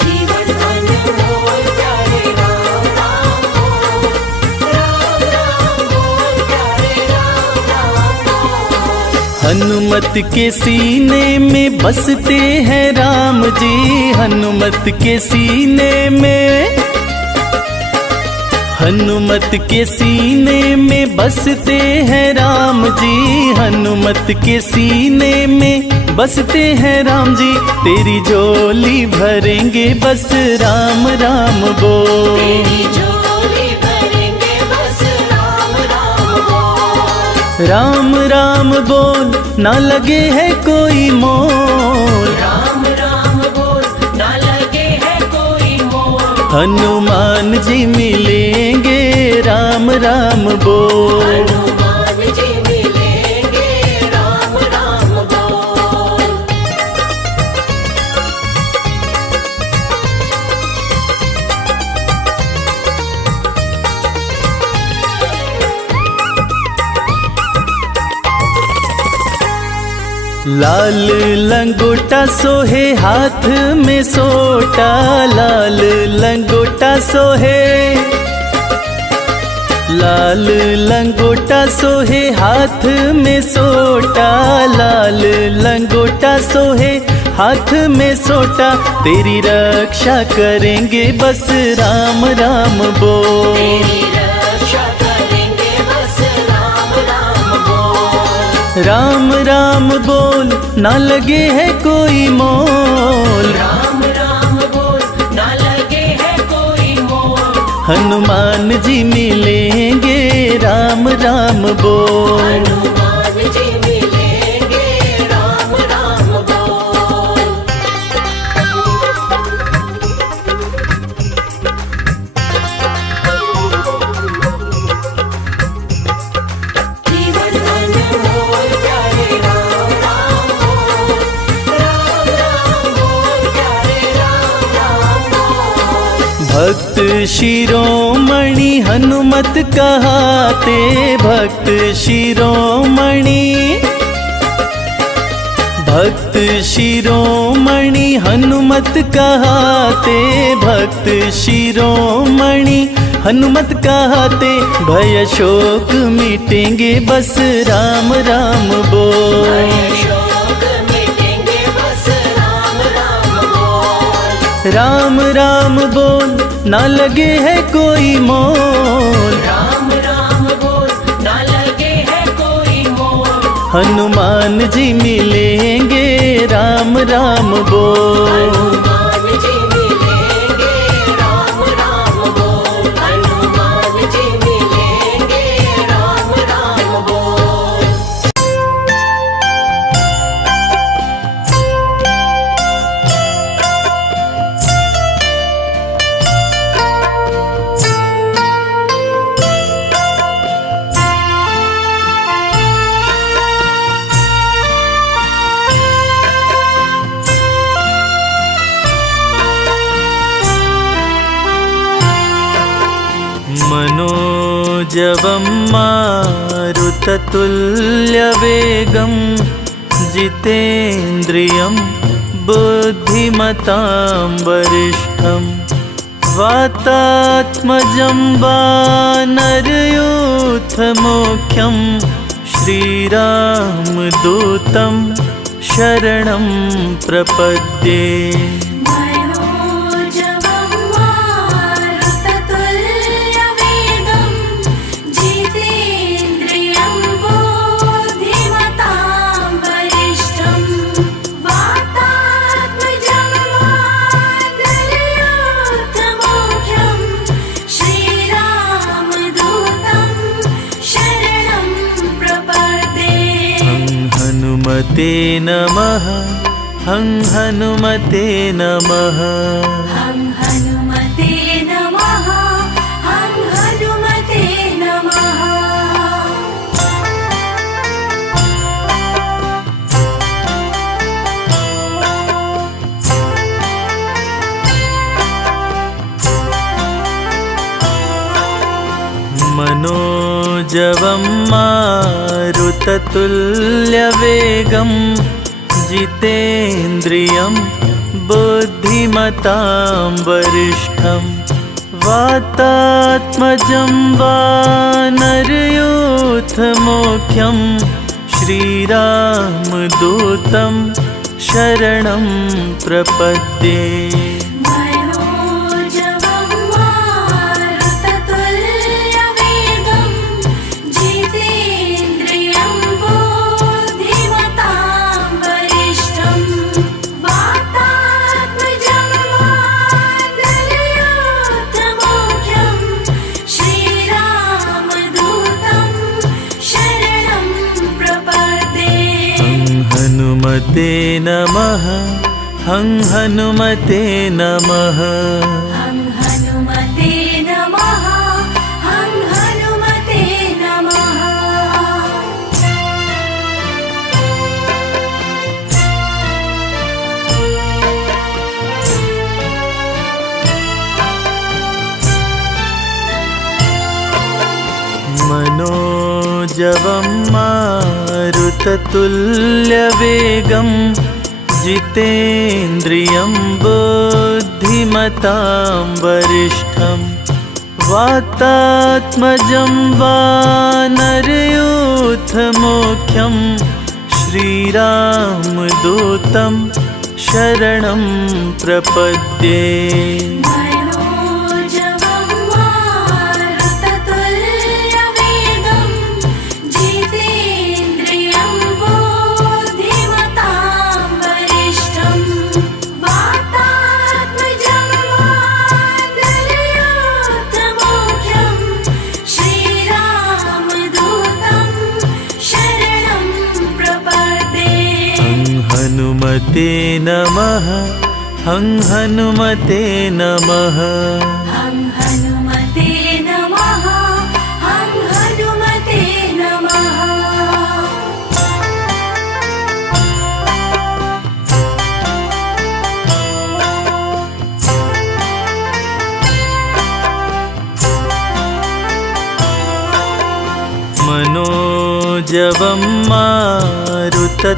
जीवन अनमोल प्यारे राम राम बोल। राम राम बोल प्यारे राम राम बोल। हनुमत के सीने में बसते हैं राम जी। हनुमत के सीने में, हनुमत के सीने में बसते हैं राम जी। हनुमत के सीने में बसते हैं राम जी। तेरी झोली भरेंगे बस राम राम बोल। तेरी झोली भरेंगे बस राम राम बोल। राम राम बोल ना लगे है कोई मोल। राम राम बोल ना लगे है कोई मोल। हनुमान जी मिलेंगे राम राम बोल। हनुमान जी मिलेंगे राम राम बोल। लाल लंगोटा सोहे हाथ में सोटा। लाल लंगोटा सोहे, लाल लंगोटा सोहे हाथ में सोटा। लाल लंगोटा सोहे हाथ में सोटा। तेरी रक्षा करेंगे बस राम राम बोल। तेरी रक्षा करेंगे बस राम राम बोल। राम राम बोल ना लगे है कोई मोल। राम राम बोल ना लगे है कोई मोल। हनुमान जी मिलेंगे राम राम बोल। हनुमान जी मिलेंगे राम राम बोल। भक्त शिरोमणि हनुमत कहाते, भक्त शिरोमणि, भक्त शिरोमणि हनुमत कहाते, भक्त शिरोमणि हनुमत कहाते। भय शोक मिटेंगे बस राम राम बोल, शोक मिटेंगे बस राम राम बोल। राम राम बोल ना लगे है कोई मोल, राम राम बोल ना लगे है कोई मोल। हनुमान जी मिलेंगे राम राम बोल। हनुमान जी मिलेंगे राम राम बोल, हनुमान जी मिलेंगे राम राम बोल। मनोजवं मारुततुल्यवेगं जितेन्द्रियं बुद्धिमतां वरिष्ठं वातात्मजं वानरयूथमुख्यं श्रीरामदूतं शरणं प्रपद्ये। मनोजवं मारुततुल्यवेगं जितेन्द्रियं बुद्धिमतां वरिष्ठं वातात्मजं वानरयूथमुख्यं श्रीरामदूतं शरणं प्रपद्ये। हनुमते नमः, हं हनुमते नमः। हं हनुमते नमः, हं हनुमते नमः। मनोजवं मारुततुल्यवेगं जितेन्द्रियं बुद्धिमतां वरिष्ठं वातात्मजं वानरयूथमुख्यं श्रीरामदूतं शरणं प्रपद्ये। मनोजवं मारुततुल्यवेगं जितेन्द्रियं बुद्धिमतां वरिष्ठं वातात्मजं वानरयूथमुख्यं श्रीरामदूतं शरणं प्रपद्ये। हनुमते नमः, हं हनुमते नमः। हं हनुमते नमः, हं हनुमते नमः। मनोजवं मारुततुल्यवेगं जितेन्द्रियं बुद्धिमतां वरिष्ठं वातात्मजं वानरयूथमुख्यं श्रीरामदूतं शरणं प्रपद्ये। मनोजवं मारुततुल्यवेगं जितेन्द्रियं बुद्धिमतां वरिष्ठं वातात्मजं वानरयूथमुख्यं श्रीरामदूतं शरणं प्रपद्ये। हनुमते नमः, हं हनुमते नमः। हं हनुमते नमः, हं हनुमते नमः। मनोजवं मारुततुल्यवेगं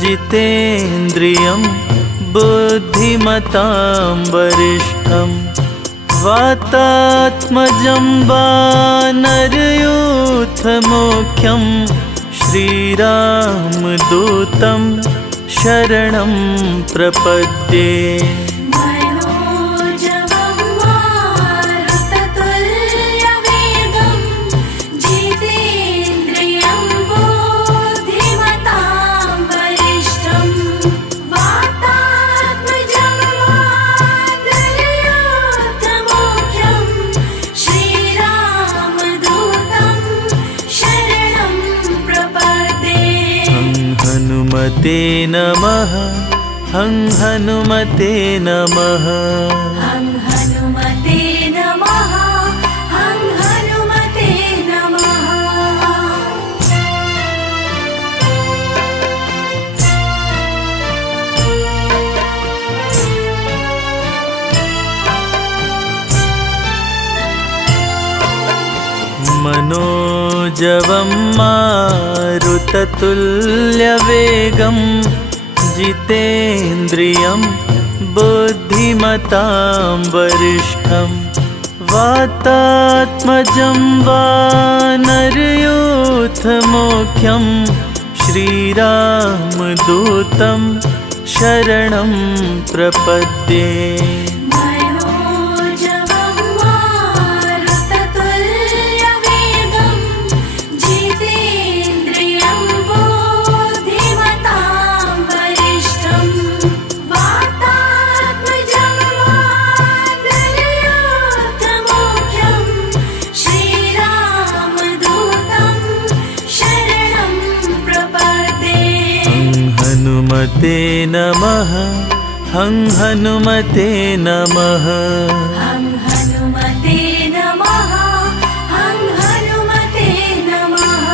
जितेन्द्रियं बुद्धिमतां वरिष्ठं वातात्मजं वानरयूथमुख्यं श्रीरामदूतं शरणं प्रपद्ये। मनोजवं मारुततुल्यवेगं जितेन्द्रियं बुद्धिमतां वरिष्ठं वातात्मजं वानरयूथमुख्यं श्रीरामदूतं शरणं प्रपद्ये। हनुमते नमः, हं हनुमते नमः। हं हनुमते नमः, हं हनुमते नमः। मनोजवं मारुततुल्यवेगं जितेन्द्रियं बुद्धिमतां वरिष्ठं वातात्मजं वानरयूथमुख्यं श्रीरामदूतं शरणं प्रपद्ये। मनोजवं मारुततुल्यवेगं जितेन्द्रियं बुद्धिमतां वरिष्ठं वातात्मजं वानरयूथमुख्यं श्रीरामदूतं शरणं प्रपद्ये। हनुमते नमः, हं हनुमते नमः। हं हनुमते नमः, हं हनुमते नमः।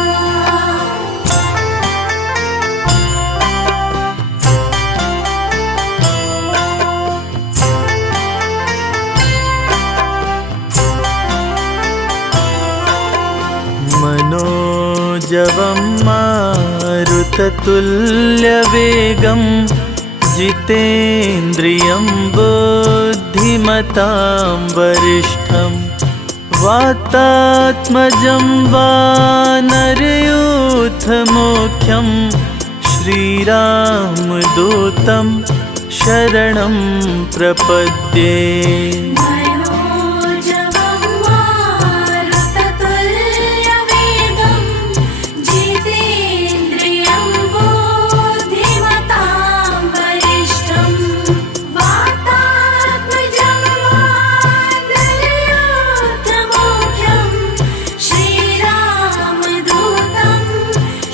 मनोजवं मारुततुल्यवेगं जितेन्द्रियं बुद्धिमतां वरिष्ठं वातात्मजं वानरयूथमुख्यं श्रीरामदूतं शरणं प्रपद्ये। मनोजवं मारुततुल्यवेगं जितेन्द्रियं बुद्धिमतां वरिष्ठं वातात्मजं वानरयूथमुख्यं श्रीरामदूतं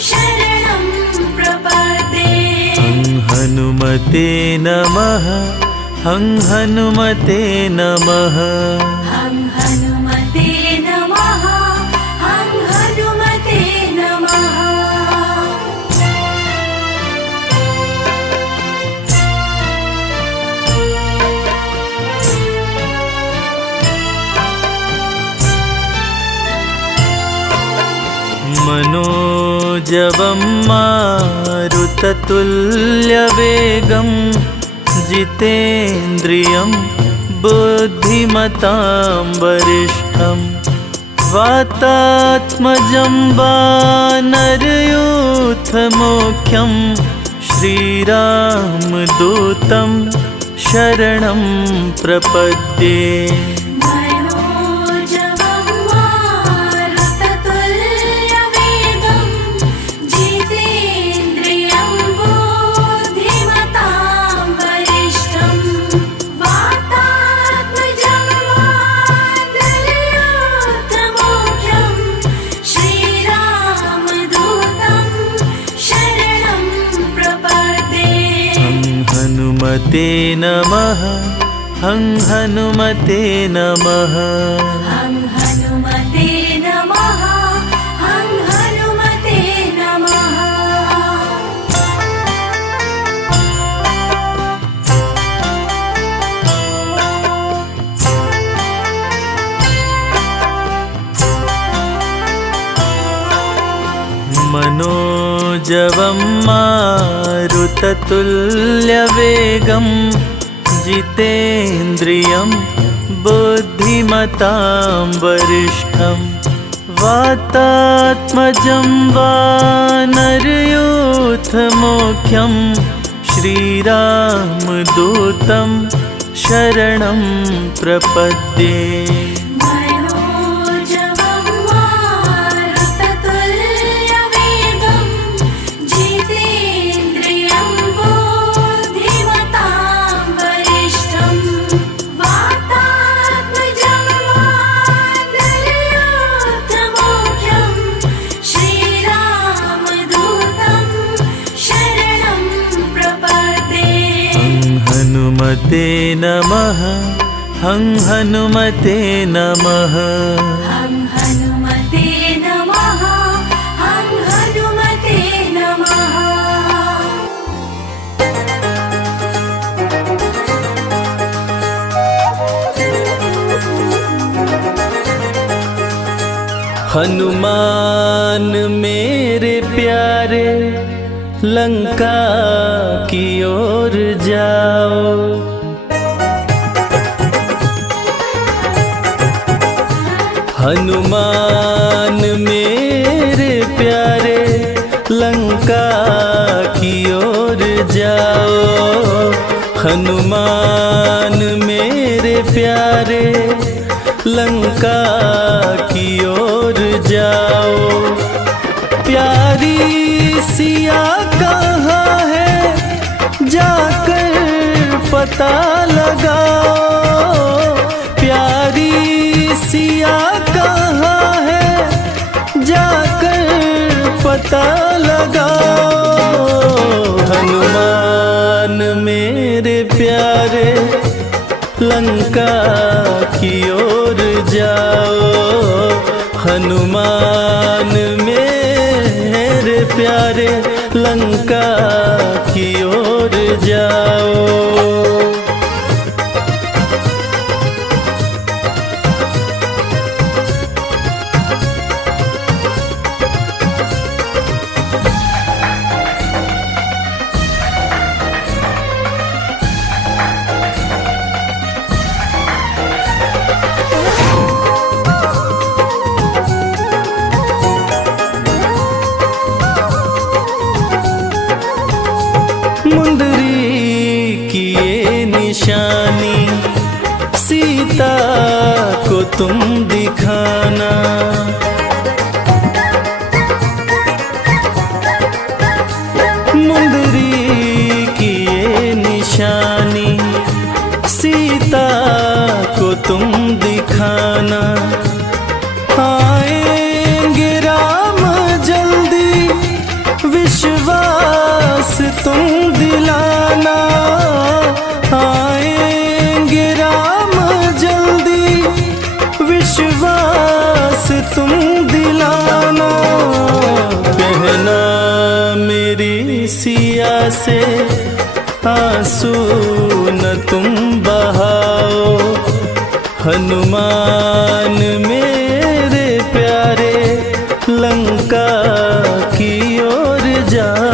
शरणं प्रपद्ये। हनुमते नमः, हं हनुमते नमः। हं हनुमते नमः, हं हनुमते नमः। मनोजवं मारुततुल्यवेगं जितेन्द्रियं बुद्धिमतां वरिष्ठं वातात्मजं वानरयूथमुख्यं श्रीरामदूतं शरणं प्रपद्ये। मनोजवं मारुततुल्यवेगं जितेन्द्रियं बुद्धिमतां वरिष्ठं वातात्मजं वानरयूथमुख्यं श्रीरामदूतं शरणं प्रपद्ये। हनुमते नमः, हं हनुमते नमः। हं हनुमते नमः, हं हनुमते नमः। मनोजवं मारुततुल्यवेगं जितेन्द्रियं बुद्धिमतां वरिष्ठं वातात्मजं वानरयूथमुख्यं श्रीरामदूतं शरणं प्रपद्ये। मनोजवं मारुततुल्यवेगं जितेन्द्रियं बुद्धिमतां वरिष्ठं वातात्मजं वानरयूथमुख्यं श्रीरामदूतं शरणं प्रपद्ये। हनुमते नमः, हं हनुमते नमः। हं हनुमते नमः, हं हनुमते नमः। हनुमान मेरे प्यारे लंका की ओर जाओ। हनुमान मेरे प्यारे लंका की ओर जाओ। हनुमान मेरे प्यारे लंका की ओर जाओ। प्यारी सिया कहाँ है जाकर पता लगाओ। प्यारी सिया कहाँ है जाकर पता लगाओ। हनुमान मेरे प्यारे लंका की ओर जाओ। हनुमान मेरे प्यारे लंका की ओर जाओ। मुंदरी की ये निशानी सीता को तुम दिखाना। मुंदरी की ये निशानी सीता को तुम दिखाना। आएंगे राम जल्दी विश्वास तुम दिलाना। आएंगे राम जल्दी विश्वास तुम दिलाना। कहना मेरी सिया से आंसू न तुम बहाओ। हनुमान मेरे प्यारे लंका की ओर जाओ।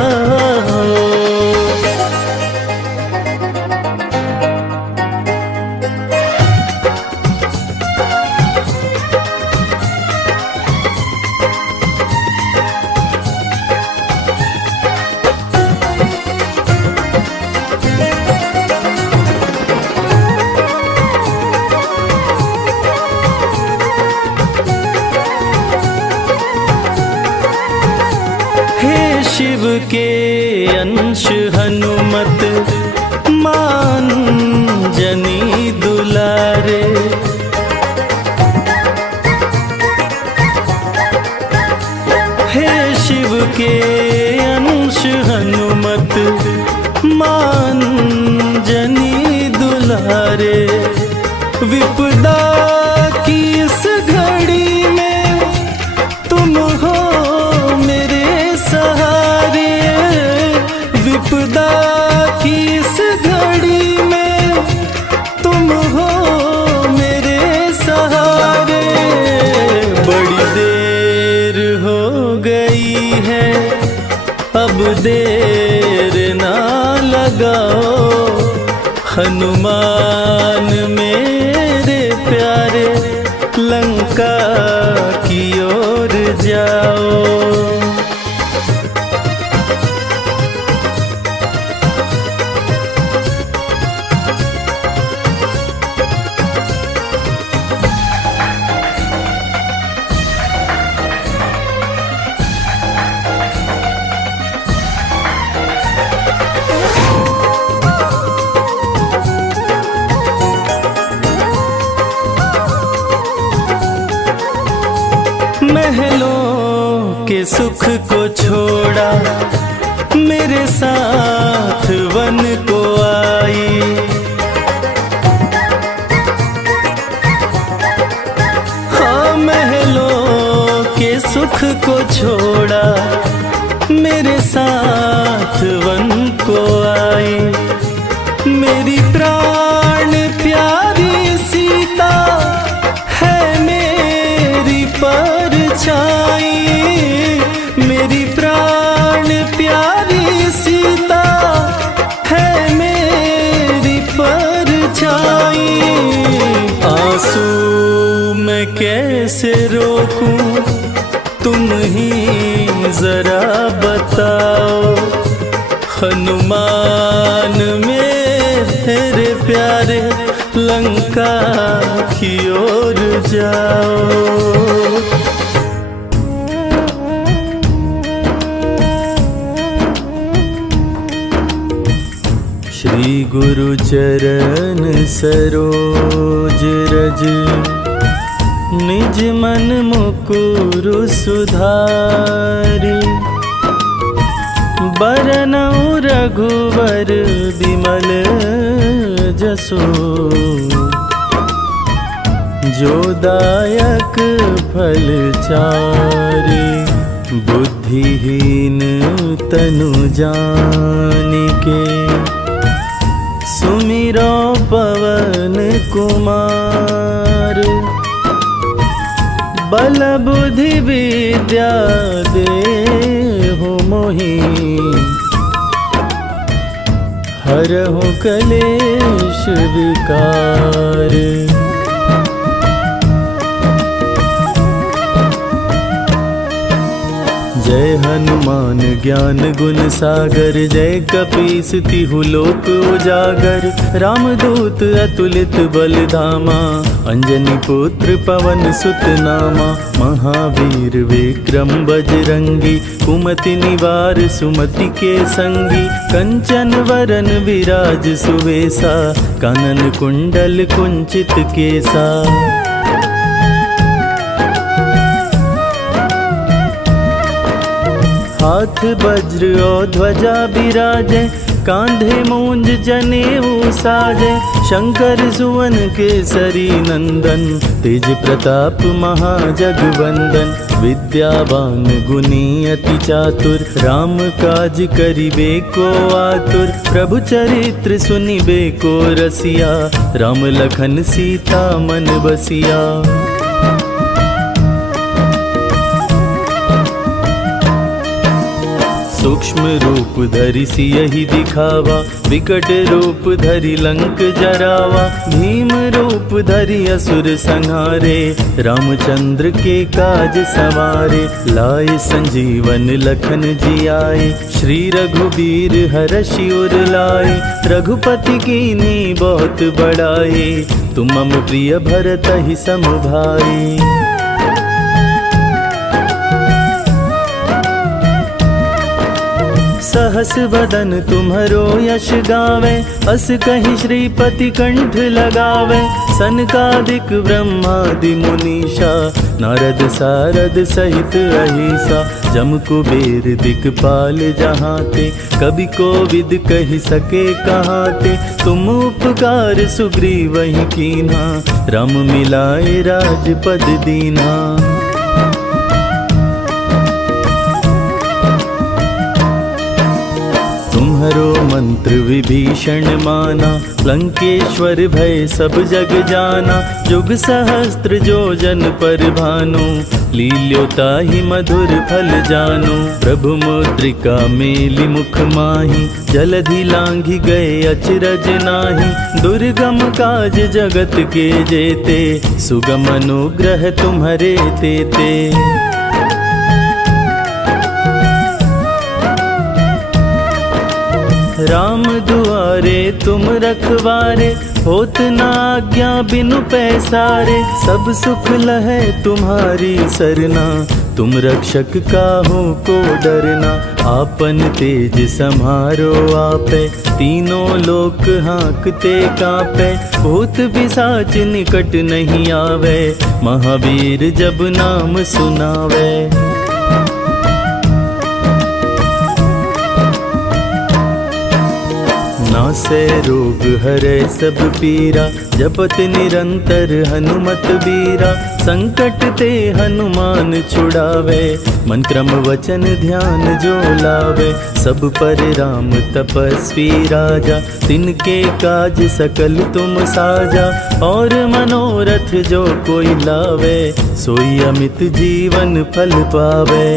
शिव के अंश हनुमत मान जनी दुलारे। हे शिव के अंश हनुमत मान जनी दुलारे। विपदा की इस घड़ी में तुम हो मेरे सहारे। विपदा की इस घड़ी में तुम हो मेरे सहारे। बड़ी देर हो गई है अब देर ना लगाओ, हनुमान मेरे प्यारे लंका की ओर जाओ। महलों के सुख को छोड़ा, मेरे साथ वन को आई। हाँ, महलों के सुख को छोड़ा, मेरे साथ वन को आई। मेरी प्राण प्यारी सीता है मेरी परछाई, मेरी प्राण प्यारी सीता है मेरी परछाई। आंसू मैं कैसे रोकूं, तुम ही जरा बताओ। हनुमान मेरे प्यारे लंका की ओर जाओ। श्री गुरु चरण सरोज रज, निज मन मुकुरु सुधारी। बरनउँ रघुवर बिमल जसो, जो दायक फल चारि। बुद्धिहीन तनु जानिके, सुमिरो पवन कुमार। बल बुद्धि विद्या देहु मोहि, हरहु कलेश विकार। जय हनुमान ज्ञान गुण सागर, जय कपीस तिहु लोक उजागर। रामदूत अतुलित बल धामा, अंजनी पुत्र पवन सुत नामा। महावीर विक्रम बजरंगी, कुमति निवार सुमति के संगी। कंचन वरन विराज सुवेसा, कानन कुंडल कुंचित केसा। हाथ वज्र और ध्वजा बिराजे, कांधे मूंज जनेऊ साजे। शंकर सुवन केसरी नंदन, तेज प्रताप महाजगवंदन। विद्यावान गुणी अति चातुर, राम काज करिबे को आतुर। प्रभु चरित्र सुनिबे को रसिया, राम लखन सीता मन बसिया। सूक्ष्म रूप धरि सियहि दिखावा, विकट रूप धरि लंक जरावा। भीम रूप धरि असुर संहारे, रामचंद्र के काज सवारे। लाए संजीवन लखन जियाए, श्री रघुबीर हरषि उर लाए। रघुपति कीन्ही बहुत बड़ाई, तुम मम प्रिय भरतहि सम भाई। सहस बदन तुम्हरो यश गावे, अस कहि श्रीपति कंठ लगावे। सनकादिक ब्रह्मादि मुनीषा, नारद सारद सहित अहिसा। जम कुबेर दिक्पाल जहाते, कवि कोविद कहि सके कहाते। तुम उपकार सुग्रीवहि कीन्हा, राम मिलाए राजपद दीन्हा। तुम्हरो मंत्र विभीषण माना, लंकेश्वर भय सब जग जाना। जुग सहस्त्र जो जन पर भानु, लील्यो ताहि मधुर फल जानु। प्रभु मुद्रिका मेलि मुख माहि, जलधि लांघि गए अचरज नाही। दुर्गम काज जगत के जेते, सुगम अनुग्रह तुम्हरे तेते। राम दुआरे तुम रखवारे, होत न आज्ञा बिनु पैसारे। सब सुख लहै तुम्हारी सरना, तुम रक्षक काहू को डरना। आपन तेज सम्हारो आपे, तीनों लोक हाँकते कांपे। भूत पिशाच निकट नहीं आवे, महावीर जब नाम सुनावे। नासै रोग हरै सब पीरा, जपत निरंतर हनुमत बीरा। संकट ते हनुमान छुड़ावे, मन क्रम वचन ध्यान जो लावे। सब पर राम तपस्वी राजा, तिनके काज सकल तुम साजा। और मनोरथ जो कोई लावे, सोई अमित जीवन फल पावे।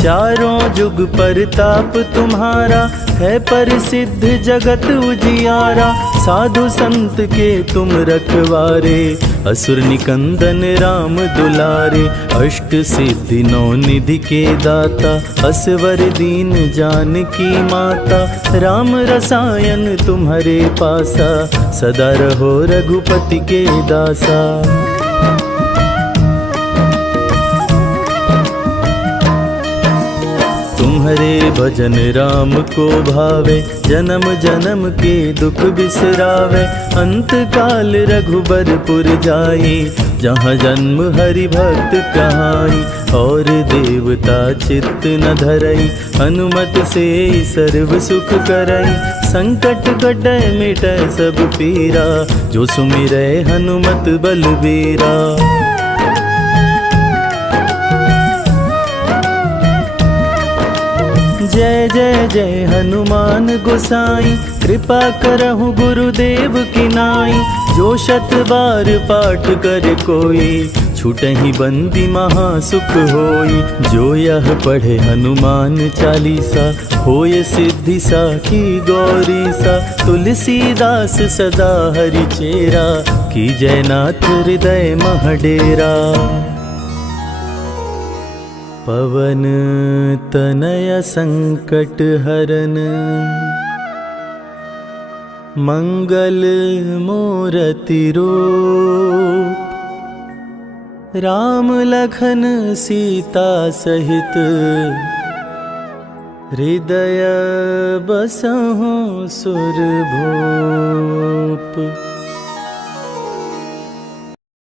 चारों जुग परताप तुम्हारा, है प्रसिद्ध जगत उजियारा। साधु संत के तुम रखवारे, असुर निकंदन राम दुलारे। अष्ट सिद्धि नौ निधि के दाता, असवर दीन जानकी माता। राम रसायन तुम्हारे पासा, सदा रहो रघुपति के दासा। तुम्हारे भजन राम को भावे, जन्म जन्म के दुख बिसरावे। अंत काल रघुबरपुर जाई, जहाँ जन्म हरि भक्त कहाई। और देवता चित्त न धरई, हनुमत से सर्व सुख करई। संकट कटै मिटै सब पीरा, जो सुमिरै हनुमत बलबीरा। जय जय जय हनुमान गोसाई, कृपा करहु गुरुदेव की नाई। जो शत बार पाठ कर कोई, छूटहि बंदी महासुख होई। जो यह पढ़े हनुमान चालीसा, होय सिद्धि साखी गौरी सा। तुलसीदास सदा हरि चेरा, की जयनाथ हृदय मह डेरा। पवन तनय संकट हरन, मंगल मूरति रूप। राम लखन सीता सहित, हृदय बसहु सुरभूप।